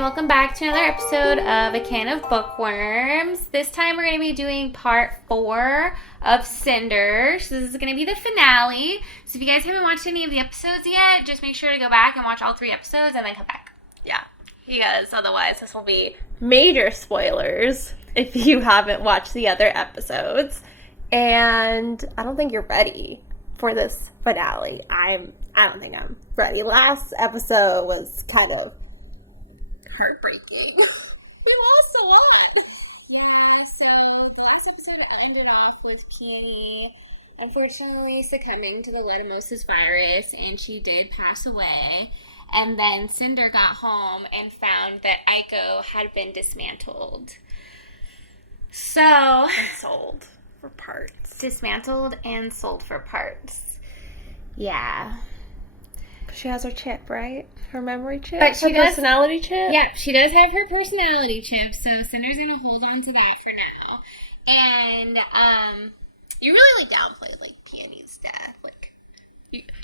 and welcome back to another episode of A Can of Bookworms. This time we're going to be doing part 4 of Cinder. So this is going to be the finale. So if you guys haven't watched any of the episodes yet, just make sure to go back and watch all 3 episodes and then come back. Yeah, you guys, otherwise this will be major spoilers if you haven't watched the other episodes. And I don't think you're ready for this finale. I don't think I'm ready. Last episode was kind of heartbreaking. We lost a lot. Yeah, so the last episode ended off with Peony unfortunately succumbing to the leishmaniasis virus, and she did pass away. And then Cinder got home and found that Aiko had been dismantled. So... And sold for parts. Dismantled and sold for parts. Yeah. She has her chip, right? Her memory chip? But she her personality chip? Yep, she does have her personality chip, so Cinder's going to hold on to that for now. And, you really, downplayed, Peony's death. You need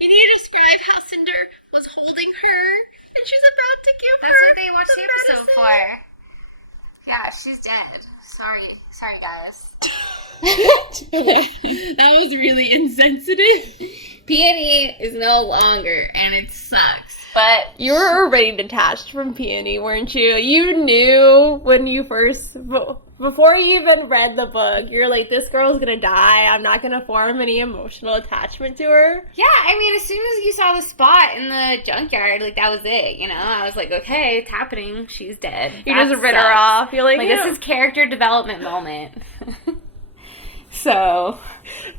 to describe how Cinder was holding her, and she's about to give That's her what they watched the episode medicine. for. Yeah, she's dead. Sorry, guys. That was really insensitive. Peony is no longer, and it sucks. But you were already detached from Peony, weren't you? You knew when you first, before you even read the book, you're like, this girl's gonna die. I'm not gonna form any emotional attachment to her. Yeah, I mean, as soon as you saw the spot in the junkyard, that was it, I was like, okay, it's happening. She's dead. You just read her off. You're like, this is character development moment. So,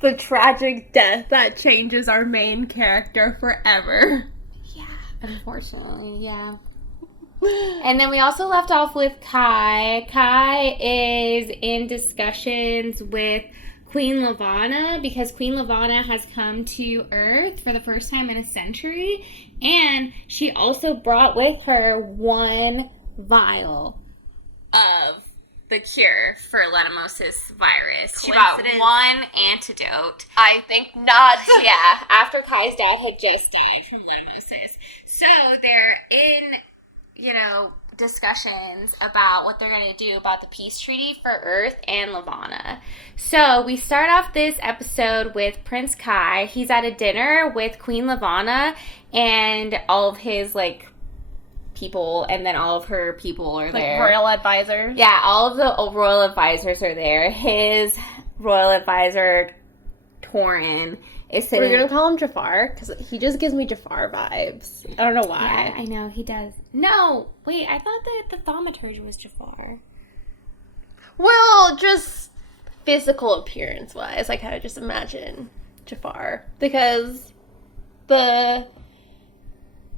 the tragic death that changes our main character forever. Yeah, unfortunately, yeah. And then we also left off with Kai. Kai is in discussions with Queen Lavana because Queen Lavana has come to Earth for the first time in a century. And she also brought with her 1 vial of the cure for leishmaniasis virus. She brought 1 antidote. I think not. Yeah, after Kai's dad had just died from leishmaniasis. So they're in, discussions about what they're going to do about the peace treaty for Earth and Lavana. So we start off this episode with Prince Kai. He's at a dinner with Queen Lavana and all of his, people, and then all of her people are there. Royal advisors? Yeah, all of the royal advisors are there. His royal advisor, Torin, is sitting... We're going to call him Jafar, because he just gives me Jafar vibes. I don't know why. Yeah, I know, he does. No, wait, I thought that the thaumaturge was Jafar. Well, just physical appearance-wise, I kind of just imagine Jafar. Because the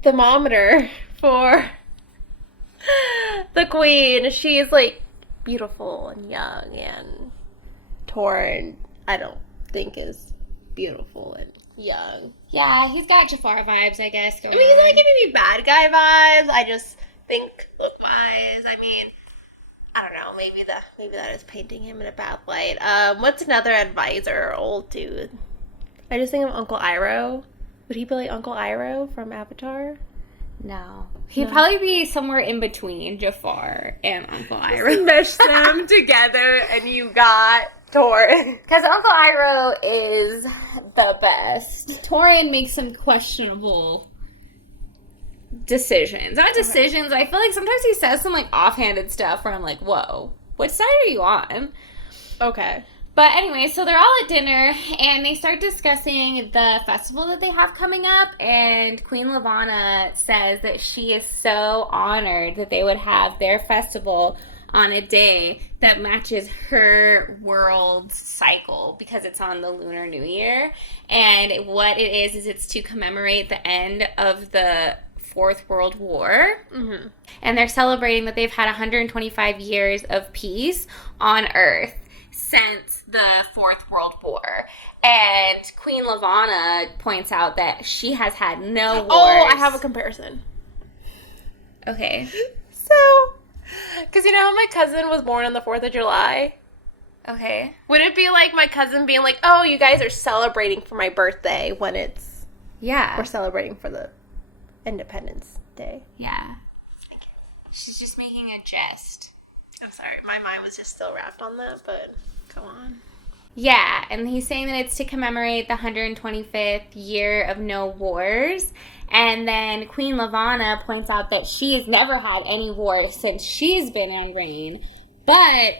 thermometer for the queen, she's, beautiful and young, and Torin, I don't think is beautiful and young. Yeah, he's got Jafar vibes, I guess. He's not giving me bad guy vibes. I just think look-wise. I don't know. Maybe that is painting him in a bad light. What's another advisor? Old dude. I just think of Uncle Iroh. Would he be like Uncle Iroh from Avatar? No. He'd probably be somewhere in between Jafar and Uncle Iroh. Mesh them together, and you got Torin. Because Uncle Iroh is the best. Torin makes some questionable decisions. Not decisions. I feel like sometimes he says some, offhanded stuff where I'm like, whoa, what side are you on? Okay. But anyway, so they're all at dinner, and they start discussing the festival that they have coming up, and Queen Lavana says that she is so honored that they would have their festival on a day that matches her world's cycle because it's on the Lunar New Year. And what it is it's to commemorate the end of the Fourth World War. Mm-hmm. And they're celebrating that they've had 125 years of peace on Earth since the Fourth World War. And Queen Lavana points out that she has had no wars. Oh, I have a comparison. Okay. So, because you know how my cousin was born on the 4th of July? Okay. Would it be like my cousin being like, oh, you guys are celebrating for my birthday when it's... Yeah. We're celebrating for the Independence day. Yeah. She's just making a jest. I'm sorry, my mind was just still wrapped on that, but go on. Yeah, and he's saying that it's to commemorate the 125th year of no wars. And then Queen Levana points out that she's never had any wars since she's been on reign. But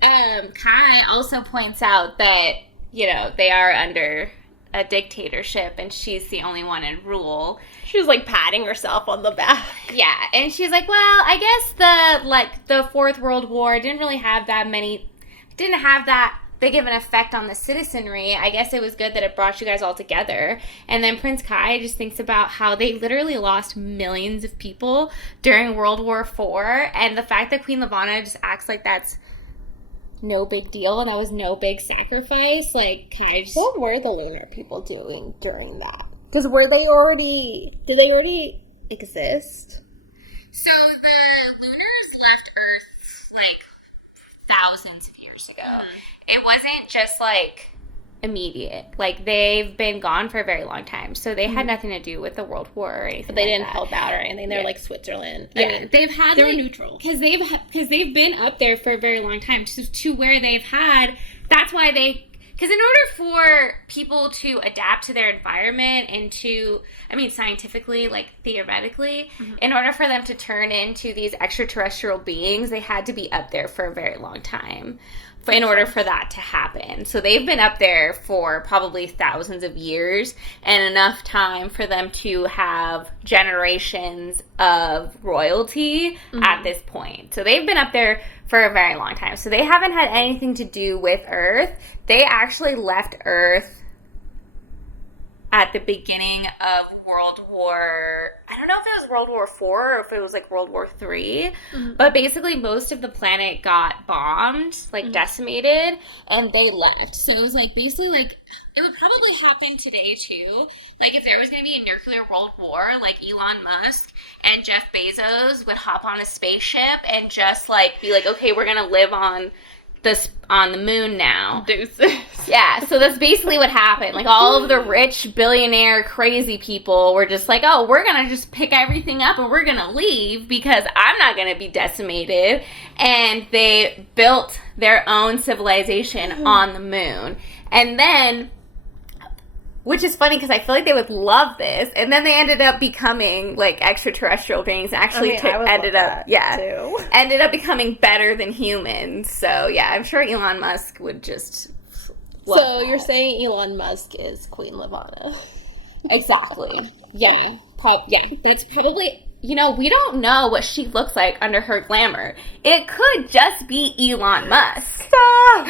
Kai also points out that, you know, they are under a dictatorship and she's the only one in rule. She was, like, patting herself on the back. Yeah, and she's like, well, I guess the Fourth World War didn't have that big of an effect on the citizenry. I guess it was good that it brought you guys all together. And then Prince Kai just thinks about how they literally lost millions of people during World War IV, and the fact that Queen Levana just acts like that's no big deal and that was no big sacrifice. Like, Kai just... What were the lunar people doing during that? Because did they already exist? So the Lunars left Earth, like, thousands of years ago. It wasn't just, like, immediate. Like, they've been gone for a very long time. So they had nothing to do with the World War or anything. But they didn't help out or anything. They're like Switzerland. Yeah, I mean, they were neutral. Because they've been up there for a very long time. To where they've had... That's why they... Because in order for people to adapt to their environment and to, I mean, scientifically, like, theoretically, in order for them to turn into these extraterrestrial beings, they had to be up there for a very long time in order for that to happen. So they've been up there for probably thousands of years and enough time for them to have generations of royalty at this point. So they've been up there for a very long time. So they haven't had anything to do with Earth. They actually left Earth at the beginning of World War... I don't know if it was World War IV or if it was, like, World War III. But basically, most of the planet got bombed, like, decimated, and they left. So it was, like, basically, like... It would probably happen today, too. Like, if there was going to be a nuclear world war, like, Elon Musk and Jeff Bezos would hop on a spaceship and just, like, be like, okay, we're going to live on the moon now. Deuces. Yeah, so that's basically what happened. Like, all of the rich, billionaire, crazy people were just like, oh, we're going to just pick everything up and we're going to leave because I'm not going to be decimated. And they built their own civilization on the moon. And then... Which is funny because I feel like they would love this, and then they ended up becoming like extraterrestrial beings. And actually, ended up becoming better than humans. So yeah, I'm sure Elon Musk would just. So you're saying Elon Musk is Queen Levana? Exactly. Yeah. That's probably. You know, we don't know what she looks like under her glamour. It could just be Elon Musk. Stop.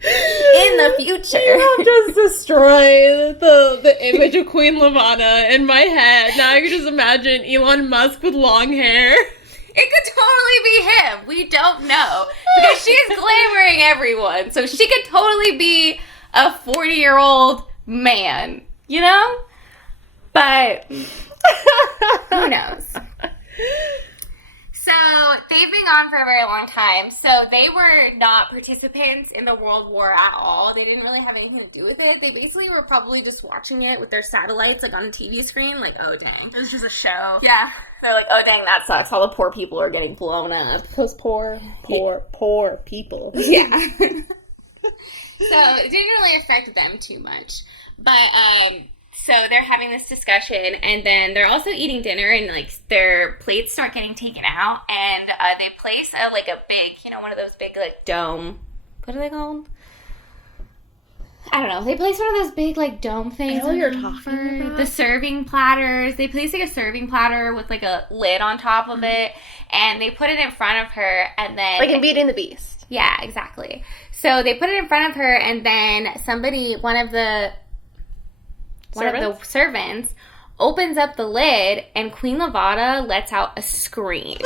In the future. You have just destroyed the image of Queen Levana in my head. Now I can just imagine Elon Musk with long hair. It could totally be him. We don't know. Because she's glamoring everyone. So she could totally be a 40-year-old man. You know? But who knows? So, they've been gone for a very long time. So, they were not participants in the World War at all. They didn't really have anything to do with it. They basically were probably just watching it with their satellites, like, on the TV screen. Like, oh, dang. It was just a show. Yeah. They're like, oh, dang, that sucks. All the poor people are getting blown up. Those poor people. Yeah. So, it didn't really affect them too much. But, so they're having this discussion, and then they're also eating dinner, and, like, their plates start getting taken out, and they place a big, you know, one of those big, like, dome. What are they called? I don't know. They place one of those big, like, dome things. I know what you're talking about. The serving platters. They place, like, a serving platter with, like, a lid on top of it, and they put it in front of her, and then... Like in Beauty and the Beast. Yeah, exactly. So they put it in front of her, and then one of the servants opens up the lid, and Queen Levana lets out a scream.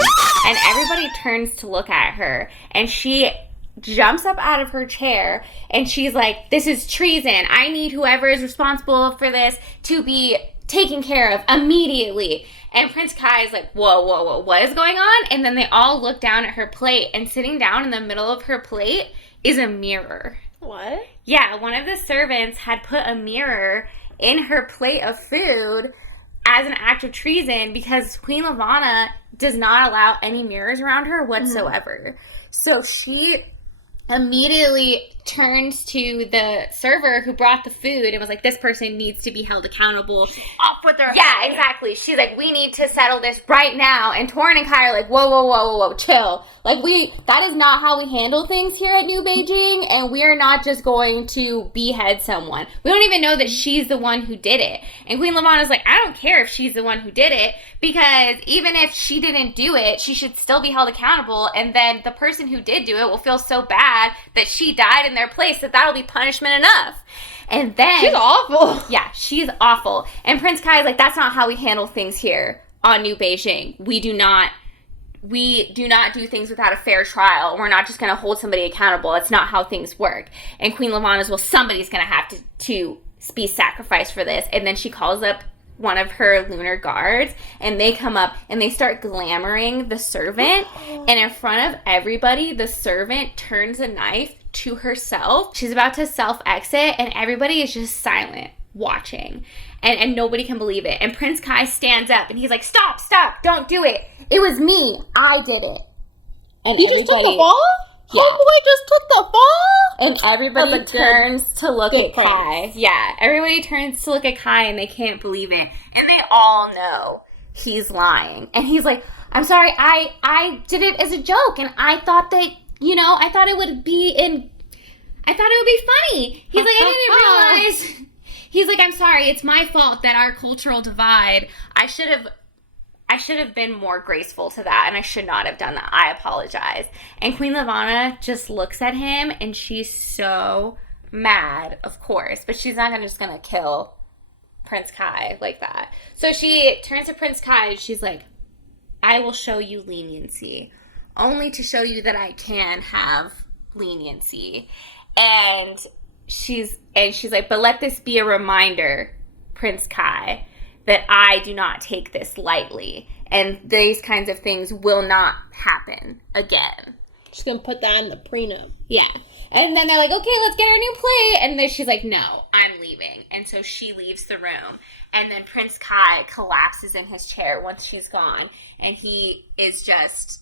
And everybody turns to look at her, and she jumps up out of her chair, and she's like, this is treason. I need whoever is responsible for this to be taken care of immediately. And Prince Kai is like, whoa, what is going on? And then they all look down at her plate, and sitting down in the middle of her plate is a mirror. What? Yeah, one of the servants had put a mirror in her plate of food, as an act of treason because Queen Lavanna does not allow any mirrors around her whatsoever. So she immediately turns to the server who brought the food and was like, this person needs to be held accountable. Off with their Yeah, head. exactly. She's like, we need to settle this right now. And Torrin and Kai are like, whoa, chill. Like, that is not how we handle things here at New Beijing, and we are not just going to behead someone. We don't even know that she's the one who did it. And Queen Lavanna's like, I don't care if she's the one who did it, because even if she didn't do it, she should still be held accountable, and then the person who did do it will feel so bad that she died in their place that that'll be punishment enough. And then... She's awful. Yeah, she's awful. And Prince Kai is like, that's not how we handle things here on New Beijing. We do not do things without a fair trial. We're not just going to hold somebody accountable. That's not how things work. And Queen Lavanna's, well, somebody's going to have to be sacrificed for this. And then she calls up one of her lunar guards, and they come up and they start glamoring the servant. And in front of everybody, the servant turns a knife to herself. She's about to self-exit, and everybody is just silent, watching. And nobody can believe it. And Prince Kai stands up, and he's like, stop, don't do it. It was me. I did it. And He just took the fall? Yeah. Homeboy just took the fall? And everybody That's a turns to look good at Kai. Yeah, everybody turns to look at Kai, and they can't believe it. And they all know he's lying. And he's like, I'm sorry, I did it as a joke, and I thought that, I thought it would be funny. He's like, I didn't realize. He's like, I'm sorry, it's my fault that our cultural divide, I should have been more graceful to that, and I should not have done that. I apologize. And Queen Lavanna just looks at him, and she's so mad, of course, but she's not just gonna kill Prince Kai like that. So she turns to Prince Kai, and she's like, I will show you leniency, only to show you that I can have leniency. And she's like, but let this be a reminder, Prince Kai, that I do not take this lightly, and these kinds of things will not happen again. She's gonna put that in the prenup. Yeah. And then they're like, okay, let's get our new plate. And then she's like, no, I'm leaving. And so she leaves the room. And then Prince Kai collapses in his chair once she's gone. And he is just...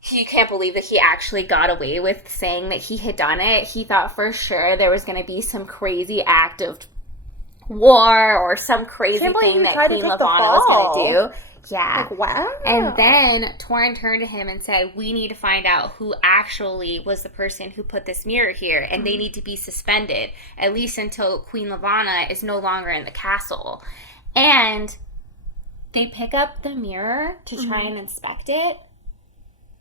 He can't believe that he actually got away with saying that he had done it. He thought for sure there was going to be some crazy act of war or some crazy thing that Queen Lavanna was going to do. Yeah. Like, wow. And then Torrin turned to him and said, we need to find out who actually was the person who put this mirror here, and they need to be suspended, at least until Queen Lavanna is no longer in the castle. And they pick up the mirror to try and inspect it,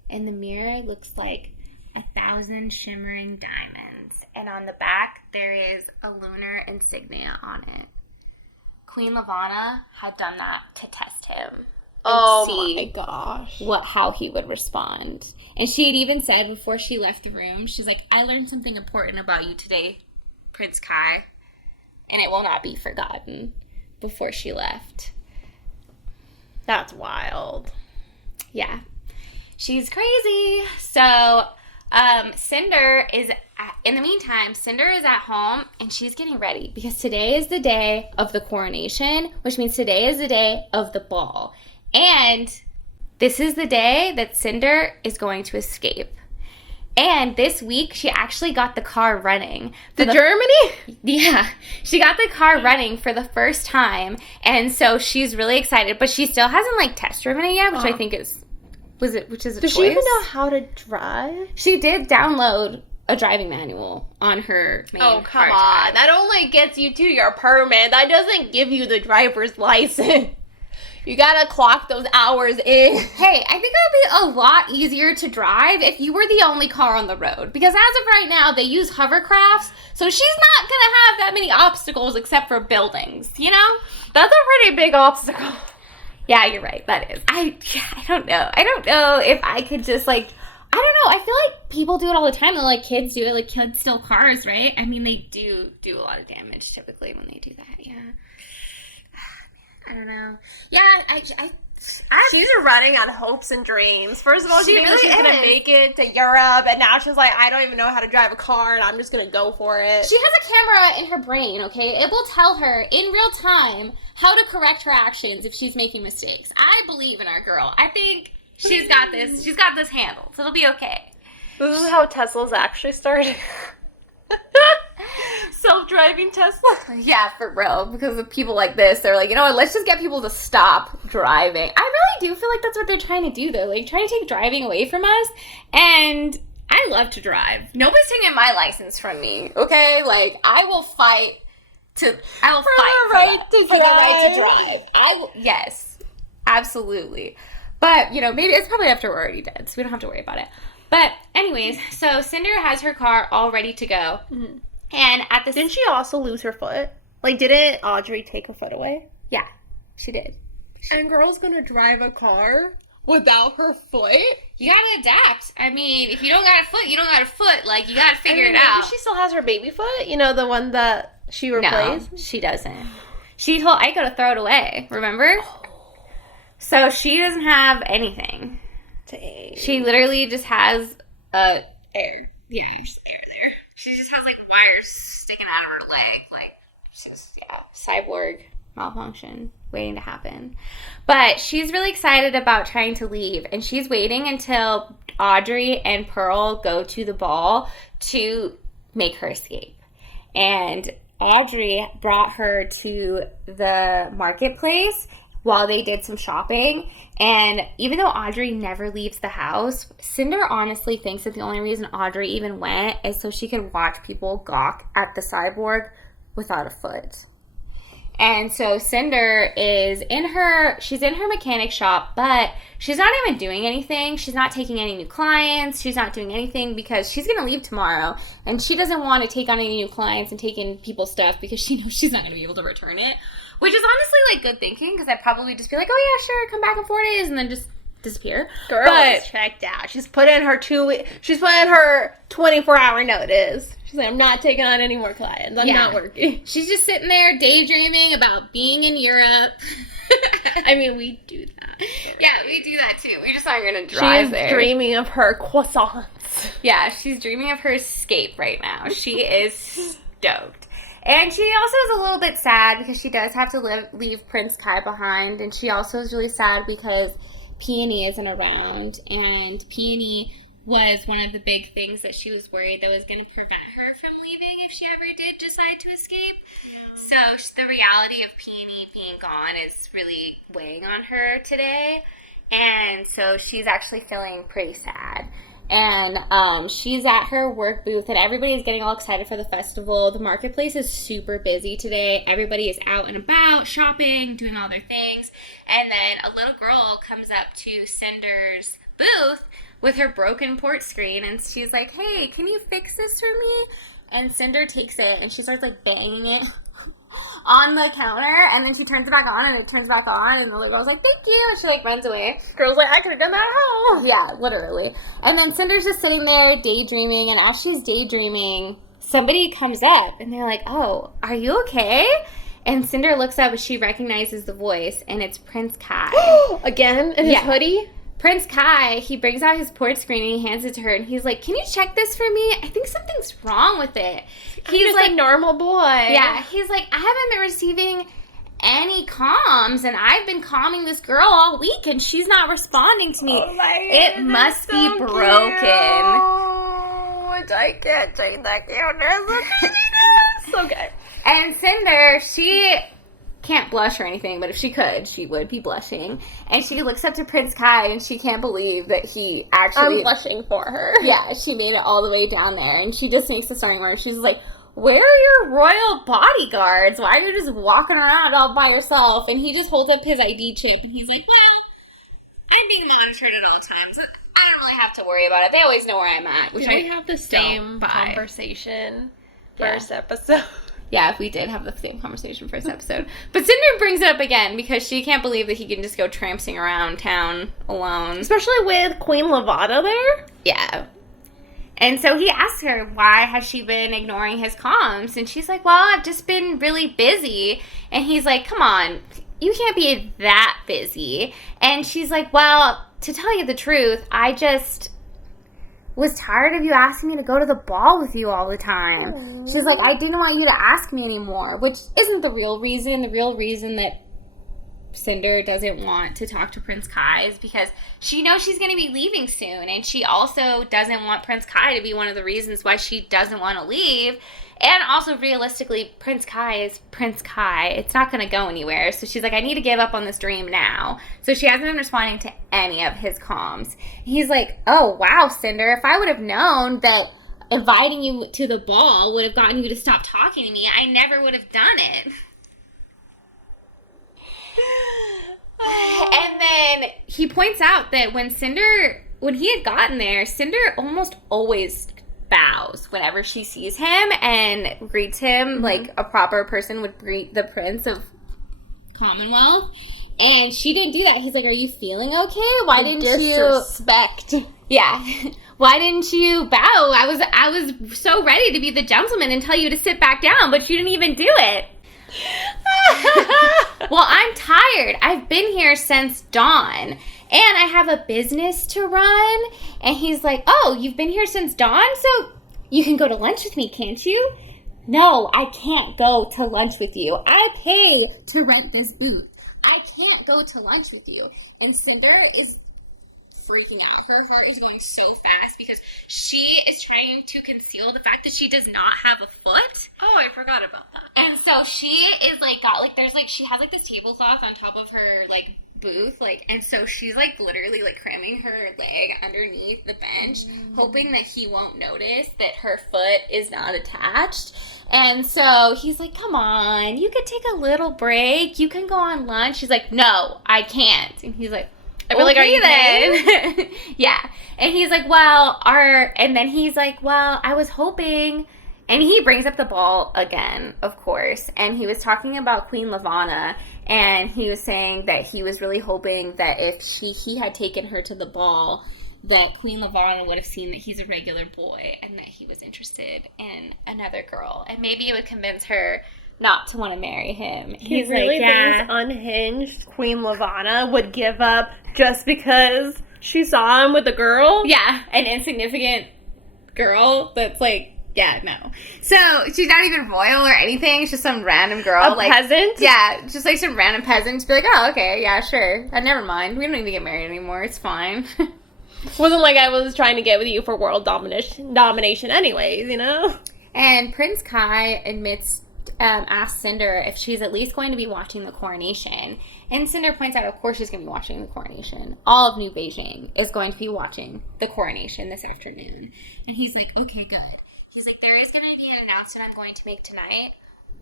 and the mirror looks like 1,000 shimmering diamonds. And on the back, there is a lunar insignia on it. Queen Lavanna had done that to test him. Oh my gosh. How he would respond. And she had even said before she left the room, she's like, I learned something important about you today, Prince Kai, and it will not be forgotten, before she left. That's wild. Yeah. She's crazy. So, Cinder is, in the meantime, Cinder is at home, and she's getting ready, because today is the day of the coronation, which means today is the day of the ball. And this is the day that Cinder is going to escape. And this week, she actually got the car running. Germany? Yeah. She got the car running for the first time. And so she's really excited. But she still hasn't, test driven it yet, which I think is... Which is a choice. Does she even know how to drive? She did download a driving manual on her main Oh, come hard on. drive. That only gets you to your permit. That doesn't give you the driver's license. You gotta clock those hours in. Hey, I think it would be a lot easier to drive if you were the only car on the road. Because as of right now, they use hovercrafts, so she's not gonna have that many obstacles except for buildings, you know? That's a pretty big obstacle. Yeah, you're right. That is. I don't know. I don't know if I could just, I don't know. I feel like people do it all the time. Kids do it. Kids steal cars, right? I mean, they do a lot of damage typically when they do that, yeah. I don't know. Yeah, She's running on hopes and dreams. First of all, she thinks really she's going to make it to Europe, and now she's like, I don't even know how to drive a car, and I'm just going to go for it. She has a camera in her brain, okay? It will tell her in real time how to correct her actions if she's making mistakes. I believe in our girl. I think she's got this. She's got this handled, so it'll be okay. This is how Tesla's actually started. Self-driving Tesla. Yeah, for real. Because of people like this, they're like, you know what, let's just get people to stop driving. I really do feel like that's what they're trying to do, though. Like, trying to take driving away from us. And I love to drive. Nobody's taking my license from me, okay? Like, I will fight for the right to drive. Yes, absolutely. But, you know, maybe it's probably after we're already dead, so we don't have to worry about it. But anyways, so Cinder has her car all ready to go. Mm-hmm. And at the... Didn't she also lose her foot? Like, didn't Audrey take her foot away? Yeah, she did. And girl's gonna drive a car without her foot? You gotta adapt. I mean, if you don't got a foot, you don't got a foot. Like, you gotta figure it out. Maybe she still has her baby foot? You know, the one that she replaced? No, she doesn't. She told Aiko to throw it away, remember? Oh. So she doesn't have anything. Dang. She literally just has air. Yeah, just air there. She just has, like, wires sticking out of her leg. Like, she's, cyborg malfunction waiting to happen. But she's really excited about trying to leave, and she's waiting until Audrey and Pearl go to the ball to make her escape. And Audrey brought her to the marketplace while they did some shopping. And even though Audrey never leaves the house, Cinder honestly thinks that the only reason Audrey even went is so she could watch people gawk at the cyborg without a foot. And so Cinder is she's in her mechanic shop, but she's not even doing anything. She's not taking any new clients. She's not doing anything because she's going to leave tomorrow. And she doesn't want to take on any new clients and take in people's stuff because she knows she's not going to be able to return it. Which is honestly, like, good thinking, because I'd probably just be like, oh, yeah, sure, come back in 4 days, and then just disappear. Girl is checked out. She's put in her 24-hour notice. She's like, I'm not taking on any more clients. I'm not working. She's just sitting there daydreaming about being in Europe. I mean, we do that. Yeah, we do that, too. We just aren't going to drive there. She's dreaming of her croissants. Yeah, she's dreaming of her escape right now. She is stoked. And she also is a little bit sad because she does have to leave Prince Kai behind. And she also is really sad because Peony isn't around. And Peony was one of the big things that she was worried that was going to prevent her from leaving if she ever did decide to escape. So the reality of Peony being gone is really weighing on her today. And so she's actually feeling pretty sad. And she's at her work booth, and everybody's getting all excited for the festival. The marketplace is super busy today. Everybody is out and about, shopping, doing all their things. And then a little girl comes up to Cinder's booth with her broken port screen, and she's like, hey, can you fix this for me? And Cinder takes it, and she starts, like, banging it on the counter, and then she turns it back on, and it turns back on, and the little girl's like, thank you, and she, like, runs away. Girl's like, I could have done that at home. Yeah, literally. And then Cinder's just sitting there daydreaming, and as she's daydreaming, somebody comes up, and they're like, oh, are you okay? And Cinder looks up, and she recognizes the voice, and it's Prince Kai. Again? In his hoodie? Prince Kai, he brings out his port screen and he hands it to her, and he's like, can you check this for me? I think something's wrong with it. He's like a normal boy. Yeah, he's like, I haven't been receiving any comms, and I've been calming this girl all week, and she's not responding to me. Oh my it goodness, must be so broken. Cute. I can't take that cuteness. Okay. And Cinder, she can't blush or anything, but if she could, she would be blushing. And she looks up to Prince Kai, and she can't believe that he actually... I'm blushing for her. Yeah, she made it all the way down there, and she just makes the starting word. She's like, where are your royal bodyguards? Why are you just walking around all by yourself? And he just holds up his ID chip, and he's like, well, I'm being monitored at all times. I don't really have to worry about it. They always know where I'm at. Which we have the same conversation first episode. Yeah, we did have the same conversation first episode. But Cinder brings it up again because she can't believe that he can just go trampsing around town alone. Especially with Queen Lavada there. Yeah. And so he asks her, why has she been ignoring his comms? And she's like, well, I've just been really busy. And he's like, come on, you can't be that busy. And she's like, well, to tell you the truth, I just was tired of you asking me to go to the ball with you all the time. Aww. She's like, I didn't want you to ask me anymore, which isn't the real reason. The real reason that Cinder doesn't want to talk to Prince Kai is because she knows she's going to be leaving soon, and she also doesn't want Prince Kai to be one of the reasons why she doesn't want to leave. And also, realistically, Prince Kai is Prince Kai. It's not going to go anywhere. So she's like, I need to give up on this dream now. So she hasn't been responding to any of his comms. He's like, oh, wow, Cinder, if I would have known that inviting you to the ball would have gotten you to stop talking to me, I never would have done it. And then he points out that when he had gotten there, Cinder almost always bows whenever she sees him and greets him like a proper person would greet the Prince of Commonwealth. And she didn't do that. He's like, are you feeling okay? Why didn't disrespect. Yeah. Why didn't you bow? I was so ready to be the gentleman and tell you to sit back down, but you didn't even do it. Well, I'm tired. I've been here since dawn, and I have a business to run. And he's like, oh, you've been here since dawn? So you can go to lunch with me, can't you? No, I can't go to lunch with you. I pay to rent this booth. I can't go to lunch with you. And Cinder is freaking out. Her heart is going so fast because she is trying to conceal the fact that she does not have a foot. Oh, I forgot about that. And so she is like, she has like this tablecloth on top of her like booth, like, and so she's like literally like cramming her leg underneath the bench, hoping that he won't notice that her foot is not attached. And so he's like, come on, you could take a little break. You can go on lunch. She's like, no, I can't. And he's like, I feel like, are you then? Yeah. And he's like, and he's like, well, I was hoping, and he brings up the ball again, of course, and he was talking about Queen Lavana, and he was saying that he was really hoping that if he had taken her to the ball, that Queen Lavana would have seen that he's a regular boy, and that he was interested in another girl, and maybe it would convince her not to want to marry him. He's really thinks unhinged Queen Lavana would give up just because she saw him with a girl? Yeah, an insignificant girl that's like, yeah, no. So she's not even royal or anything. It's just some random girl. A peasant? Yeah, just like some random peasant. She'd be like, oh, okay, yeah, sure. Never mind. We don't need to get married anymore. It's fine. Wasn't like I was trying to get with you for world domination anyways, you know? And Prince Kai asks Cinder if she's at least going to be watching the coronation. And Cinder points out, of course she's going to be watching the coronation. All of New Beijing is going to be watching the coronation this afternoon. And he's like, okay, good. He's like, there is going to be an announcement I'm going to make tonight,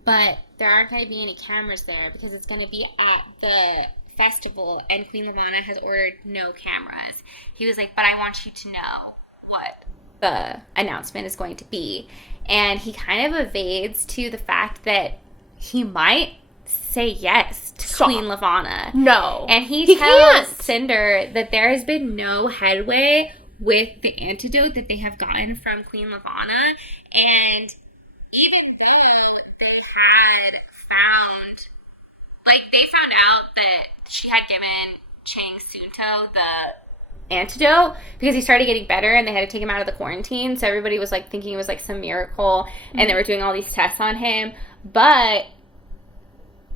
but there aren't going to be any cameras there because it's going to be at the festival, and Queen Lavana has ordered no cameras. He was like, but I want you to know what the announcement is going to be. And he kind of evades to the fact that he might say yes to Queen Lavana. No. And he tells Cinder that there has been no headway with the antidote that they have gotten from Queen Lavana. And even though they found out that she had given Chang Sunto the antidote because he started getting better and they had to take him out of the quarantine, so everybody was like thinking it was like some miracle, and they were doing all these tests on him. But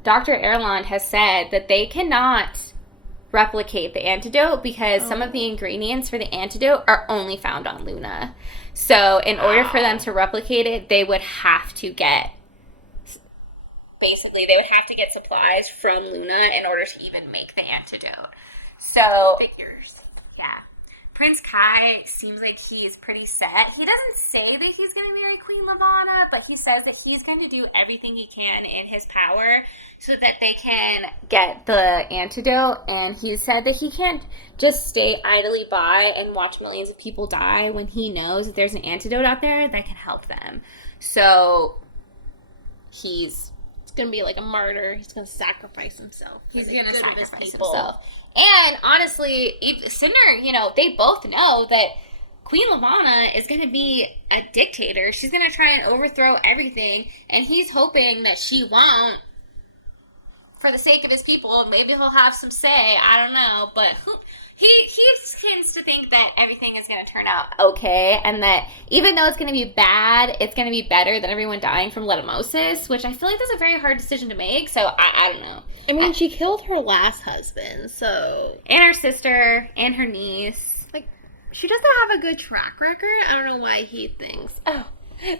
Dr. Erland has said that they cannot replicate the antidote because some of the ingredients for the antidote are only found on Luna. So in order for them to replicate it, they would have to get supplies from Luna in order to even make the antidote. So figures. Yeah. Prince Kai seems like he's pretty set. He doesn't say that he's going to marry Queen Lavana, but he says that he's going to do everything he can in his power so that they can get the antidote. And he said that he can't just stay idly by and watch millions of people die when he knows that there's an antidote out there that can help them. So he's going to be like a martyr. He's going to sacrifice himself. He's going to sacrifice himself. And honestly, Cinder, they both know that Queen Lavana is going to be a dictator. She's going to try and overthrow everything, and he's hoping that she won't. for the sake of his people, maybe he'll have some say. I don't know, but he tends to think that everything is going to turn out okay, and that even though it's going to be bad, it's going to be better than everyone dying from leishmaniasis, which I feel like that's a very hard decision to make, so I don't know. I mean, she killed her last husband, so... And her sister, and her niece. Like, she doesn't have a good track record. I don't know why he thinks, oh,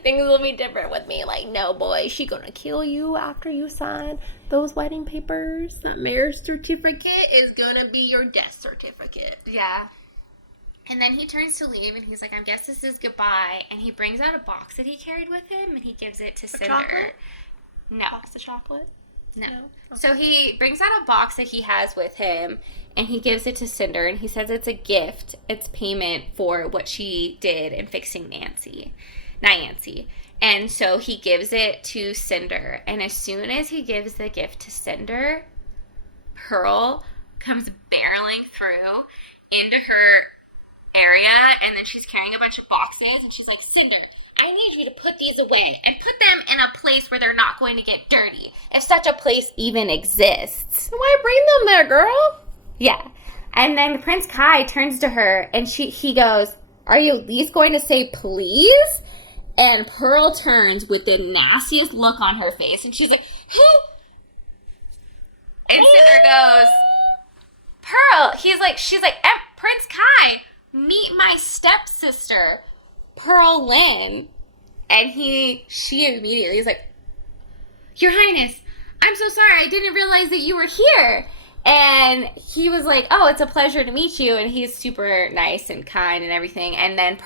things will be different with me. Like, no, boy, she gonna kill you after you sign those wedding papers. That marriage certificate is gonna be your death certificate. Yeah. And then he turns to leave, and he's like, I guess this is goodbye. And he brings out a box that he carried with him, and he gives it to Cinder. Chocolate? No. Box of chocolate? No. So he brings out a box that he has with him, and he gives it to Cinder, and he says it's a gift. It's payment for what she did in fixing Nancy. And so he gives it to Cinder, and as soon as he gives the gift to Cinder, Pearl comes barreling through into her area, and then she's carrying a bunch of boxes, and she's like, Cinder, I need you to put these away and put them in a place where they're not going to get dirty, if such a place even exists. Why bring them there, girl? Yeah. And then Prince Kai turns to her, and he goes, are you at least going to say please? And Pearl turns with the nastiest look on her face, and she's like, who? And Cinder goes, Pearl, she's like, Prince Kai, meet my stepsister, Pearl Lynn. And she immediately is like, Your Highness, I'm so sorry, I didn't realize that you were here. And he was like, oh, it's a pleasure to meet you. And he's super nice and kind and everything. And then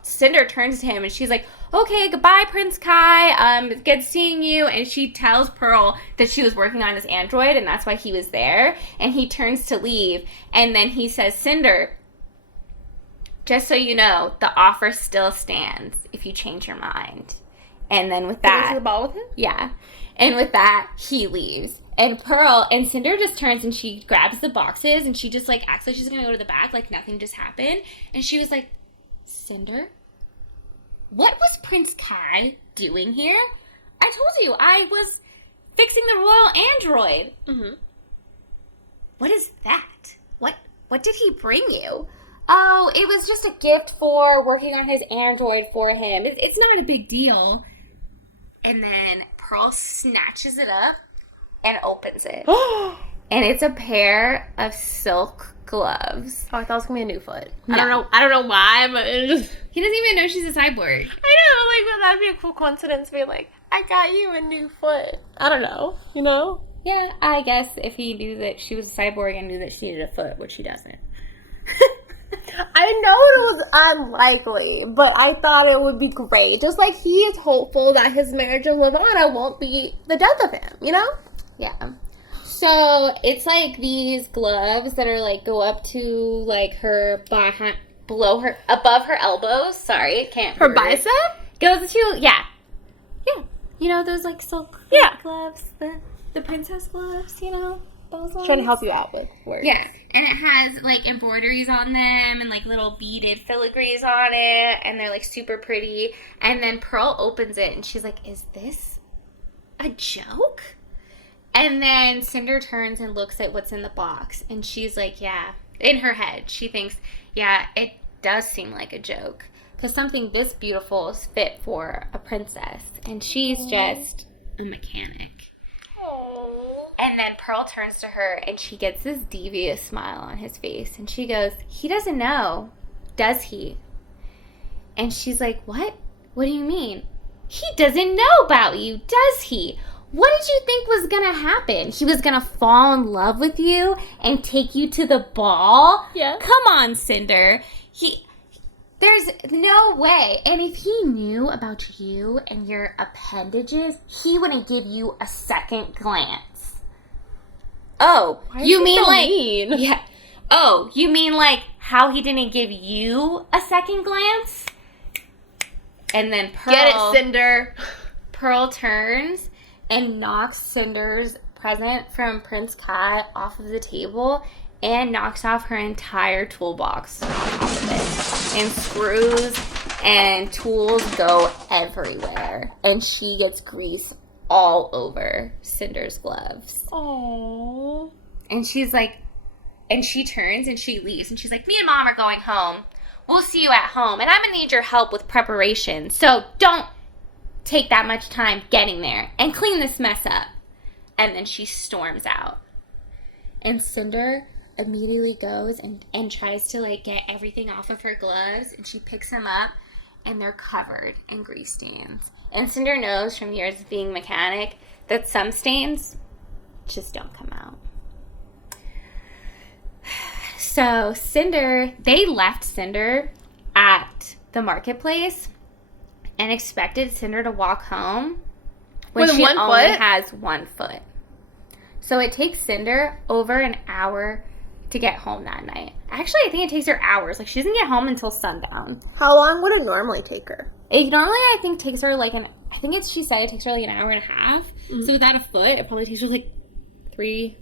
Cinder turns to him, and she's like, okay, goodbye, Prince Kai. It's good seeing you. And she tells Pearl that she was working on his android, and that's why he was there. And he turns to leave. And then he says, Cinder, just so you know, the offer still stands if you change your mind. And then with that... Goes to the ball with him? Yeah. And with that, he leaves. And Cinder just turns, and she grabs the boxes, and she just, like, acts like she's going to go to the back, like nothing just happened. And she was like, Cinder, what was Prince Kai doing here? I told you, I was fixing the royal android. Mm-hmm. What is that? What did he bring you? Oh, it was just a gift for working on his android for him. It's not a big deal. And then Pearl snatches it up and opens it. And it's a pair of silk gloves. Oh, I thought it was going to be a new foot. No. I don't know why, but it just... He doesn't even know she's a cyborg. I know, like, well, that'd be a cool coincidence to be like, I got you a new foot. I don't know, you know? Yeah, I guess if he knew that she was a cyborg and knew that she needed a foot, which he doesn't. I know it was unlikely, but I thought it would be great. Just like he is hopeful that his marriage with Levana won't be the death of him, you know? Yeah. So it's like these gloves that are like go up to like her behind, above her elbows. Sorry, can't. Her bicep? Goes to yeah. You know those like silk gloves, the princess gloves. You know those ones. Trying to help you out with words. Yeah, and it has like embroideries on them and like little beaded filigrees on it, and they're like super pretty. And then Pearl opens it, and she's like, "Is this a joke?" And then Cinder turns and looks at what's in the box, and she's like, yeah. In her head, she thinks, yeah, it does seem like a joke. Because something this beautiful is fit for a princess. And she's just a mechanic. And then Pearl turns to her, and she gets this devious smile on his face. And she goes, he doesn't know, does he? And she's like, what? What do you mean? He doesn't know about you, does he? What did you think was going to happen? He was going to fall in love with you and take you to the ball? Yeah. Come on, Cinder. There's no way. And if he knew about you and your appendages, he wouldn't give you a second glance. Oh, you mean like... mean? Yeah. Oh, you mean like how he didn't give you a second glance? And then Pearl... Get it, Cinder. Pearl turns and knocks Cinder's present from Prince Kai off of the table and knocks off her entire toolbox on top of it. And screws and tools go everywhere. And she gets grease all over Cinder's gloves. Aww. And she's like, and she turns and she leaves. And she's like, me and Mom are going home. We'll see you at home. And I'm going to need your help with preparation. So don't take that much time getting there. And clean this mess up. And then she storms out. And Cinder immediately goes and tries to, like, get everything off of her gloves. And she picks them up. And they're covered in grease stains. And Cinder knows from years of being a mechanic that some stains just don't come out. So Cinder, they left Cinder at the marketplace and expected Cinder to walk home when With she one only foot? has 1 foot. So it takes Cinder over an hour to get home that night. Actually, I think it takes her hours. Like, she doesn't get home until sundown. How long would it normally take her? It normally, I think, takes her like she said it takes her like an hour and a half. Mm-hmm. So without a foot, it probably takes her like 3-4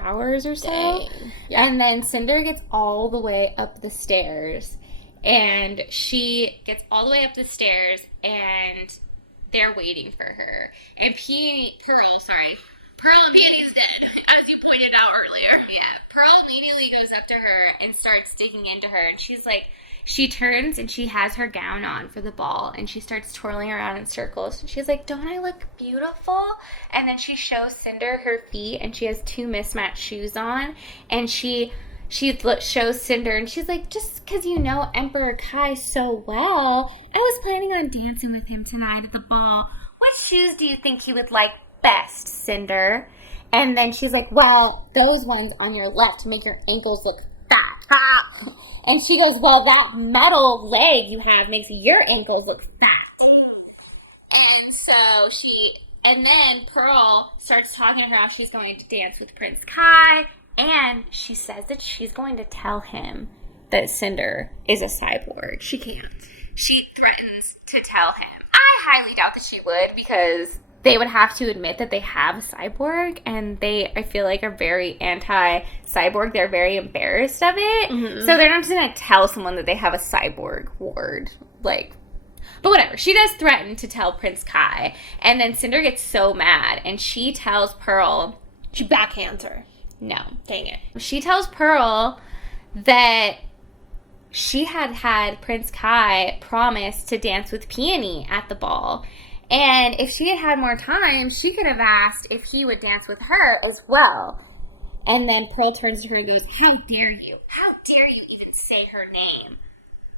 hours or so. Dang. Yeah. And then Cinder gets all the way up the stairs. And she gets all the way up the stairs and they're waiting for her. And Pearl Peony's dead, as you pointed out earlier. Yeah, Pearl immediately goes up to her and starts digging into her. And she's like, she turns and she has her gown on for the ball. And she starts twirling around in circles. And she's like, don't I look beautiful? And then she shows Cinder her feet. And she has 2 mismatched shoes on. And she shows Cinder. And she's like, just because you know Emperor Kai so well, I was planning on dancing with him tonight at the ball. What shoes do you think he would like best, Cinder? And then she's like, well, those ones on your left make your ankles look fat. And she goes, well, that metal leg you have makes your ankles look fat. And then Pearl starts talking to her how she's going to dance with Prince Kai. And she says that she's going to tell him that Cinder is a cyborg. She can't. She threatens to tell him. I highly doubt that she would, because they would have to admit that they have a cyborg, and they, I feel like, are very anti-cyborg. They're very embarrassed of it. Mm-hmm. So they're not just going to tell someone that they have a cyborg ward. Like, but whatever. She does threaten to tell Prince Kai. And then Cinder gets so mad, and she tells Pearl. She backhands her. No. Dang it. She tells Pearl that she had Prince Kai promise to dance with Peony at the ball. And if she had had more time, she could have asked if he would dance with her as well. And then Pearl turns to her and goes, how dare you? How dare you even say her name?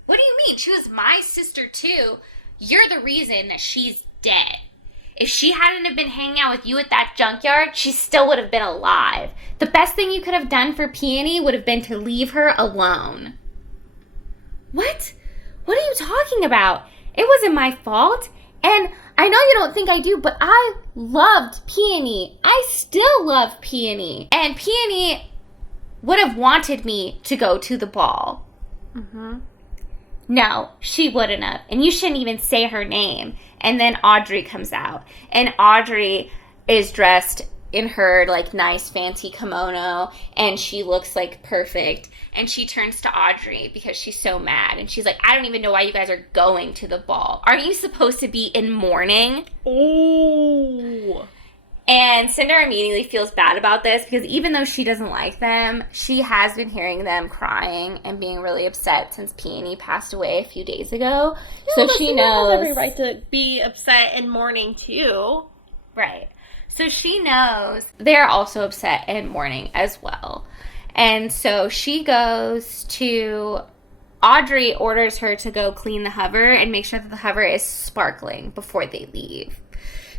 What do you mean? She was my sister too. You're the reason that she's dead. If she hadn't have been hanging out with you at that junkyard, she still would have been alive. The best thing you could have done for Peony would have been to leave her alone. What? What are you talking about? It wasn't my fault. And I know you don't think I do, but I loved Peony. I still love Peony. And Peony would have wanted me to go to the ball. Mm-hmm. No, she wouldn't have. And you shouldn't even say her name. And then Audrey comes out. And Audrey is dressed in her, like, nice fancy kimono. And she looks, like, perfect. And she turns to Audrey because she's so mad. And she's like, I don't even know why you guys are going to the ball. Aren't you supposed to be in mourning? Oh. And Cinder immediately feels bad about this because even though she doesn't like them, she has been hearing them crying and being really upset since Peony passed away a few days ago. Yeah, so she knows. Has every right to be upset and mourning too. Right. So she knows they're also upset and mourning as well. And so she goes to, Audrey orders her to go clean the hover and make sure that the hover is sparkling before they leave.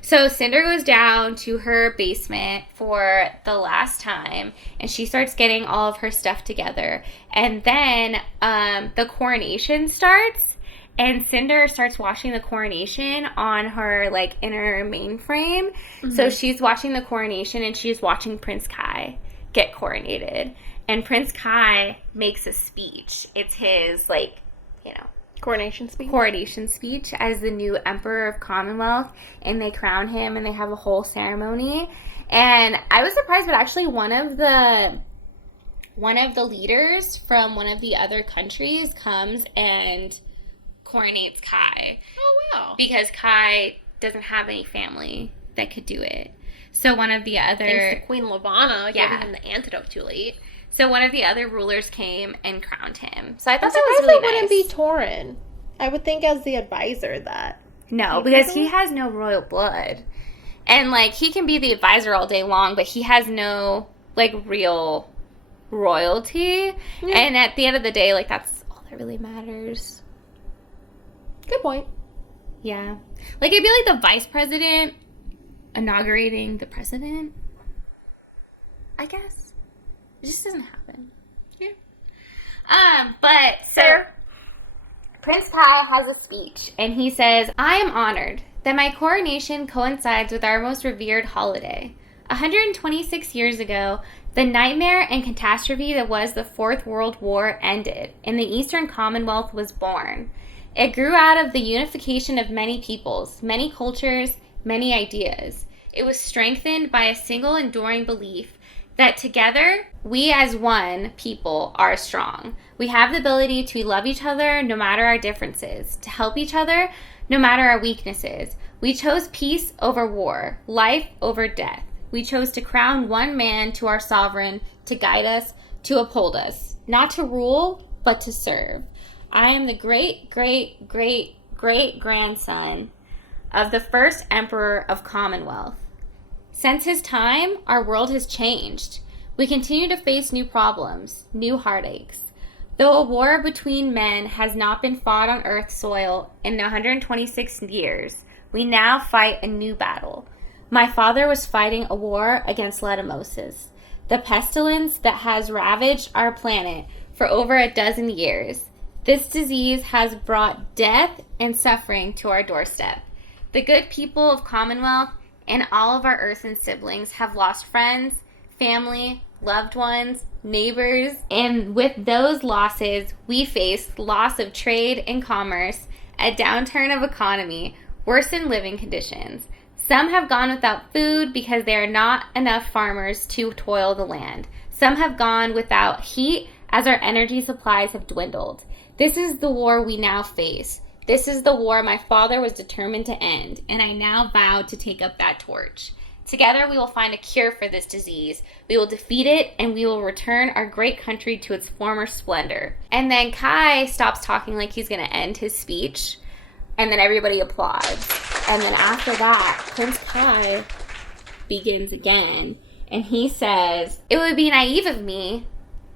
So Cinder goes down to her basement for the last time, and she starts getting all of her stuff together. And then the coronation starts, and Cinder starts watching the coronation on her, like, inner mainframe. Mm-hmm. So she's watching the coronation, and she's watching Prince Kai get coronated. And Prince Kai makes a speech. It's his, like, you know, coronation speech as the new Emperor of Commonwealth, and they crown him and they have a whole ceremony. And I was surprised, but actually one of the leaders from one of the other countries comes and coronates Kai. Oh, wow. Because Kai doesn't have any family that could do it. So one of the other... Thanks to Queen Levana giving Yeah. him the antidote too late. So one of the other rulers came and crowned him. So I thought I'm that was surprised really it wouldn't nice. be Torin. I would think as the advisor that... No, because he has no royal blood. And, like, he can be the advisor all day long, but he has no, like, real royalty. Yeah. And at the end of the day, like, that's all that really matters. Good point. Yeah. Like, it'd be like the vice president inaugurating the president. I guess. It just doesn't happen. Yeah. But, so... Prince Kai has a speech, and he says, I am honored that my coronation coincides with our most revered holiday. 126 years ago, the nightmare and catastrophe that was the Fourth World War ended, and the Eastern Commonwealth was born. It grew out of the unification of many peoples, many cultures, many ideas. It was strengthened by a single enduring belief that together, we as one people are strong. We have the ability to love each other no matter our differences, to help each other no matter our weaknesses. We chose peace over war, life over death. We chose to crown one man to our sovereign, to guide us, to uphold us, not to rule, but to serve. I am the great, great, great, great grandson of the first emperor of Commonwealth. Since his time, our world has changed. We continue to face new problems, new heartaches. Though a war between men has not been fought on Earth's soil in 126 years, we now fight a new battle. My father was fighting a war against leishmaniasis, the pestilence that has ravaged our planet for over a dozen years. This disease has brought death and suffering to our doorstep. The good people of Commonwealth and all of our earthen siblings have lost friends, family, loved ones, neighbors, and with those losses, we face loss of trade and commerce, a downturn of economy, worsened living conditions. Some have gone without food because there are not enough farmers to toil the land. Some have gone without heat as our energy supplies have dwindled. This is the war we now face. This is the war my father was determined to end, and I now vow to take up that torch. Together we will find a cure for this disease. We will defeat it, and we will return our great country to its former splendor. And then Kai stops talking like he's going to end his speech, and then everybody applauds. And then after that, Prince Kai begins again, and he says, it would be naive of me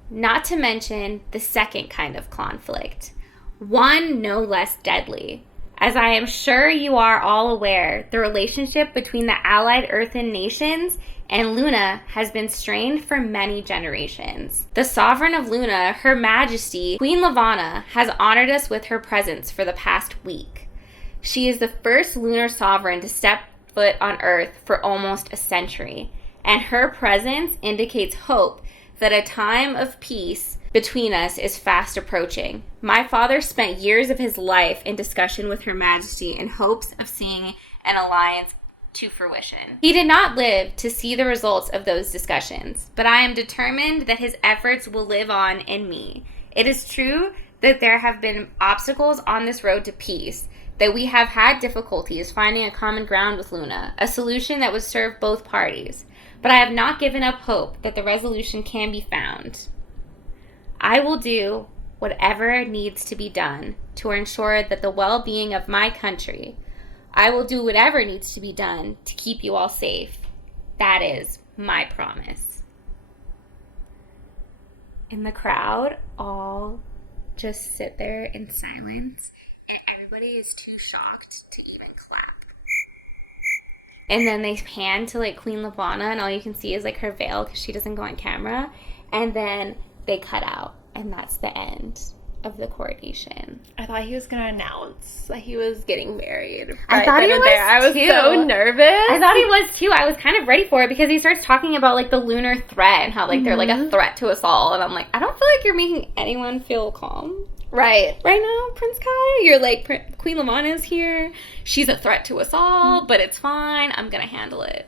not to mention the second kind of conflict. One no less deadly. As I am sure you are all aware, the relationship between the allied earthen nations and Luna has been strained for many generations. The sovereign of Luna, Her Majesty, Queen Levana, has honored us with her presence for the past week. She is the first lunar sovereign to step foot on Earth for almost a century, and her presence indicates hope that a time of peace between us is fast approaching. My father spent years of his life in discussion with Her Majesty in hopes of seeing an alliance to fruition. He did not live to see the results of those discussions, but I am determined that his efforts will live on in me. It is true that there have been obstacles on this road to peace, that we have had difficulties finding a common ground with Luna, a solution that would serve both parties. But I have not given up hope that the resolution can be found. I will do whatever needs to be done to ensure that the well-being of my country. I will do whatever needs to be done to keep you all safe. That is my promise. And the crowd all just sit there in silence, and everybody is too shocked to even clap. And then they pan to, like, Queen Levana, and all you can see is, like, her veil because she doesn't go on camera. And then they cut out, and that's the end of the coronation. I thought he was going to announce that he was getting married. I thought he was, I was too. so nervous. I thought he was, too. I was kind of ready for it because he starts talking about, like, the lunar threat and how, like, they're, like, a threat to us all. And I'm like, I don't feel like you're making anyone feel calm. Right now, Prince Kai. You're like, Queen Levana's here. She's a threat to us all, but it's fine. I'm going to handle it.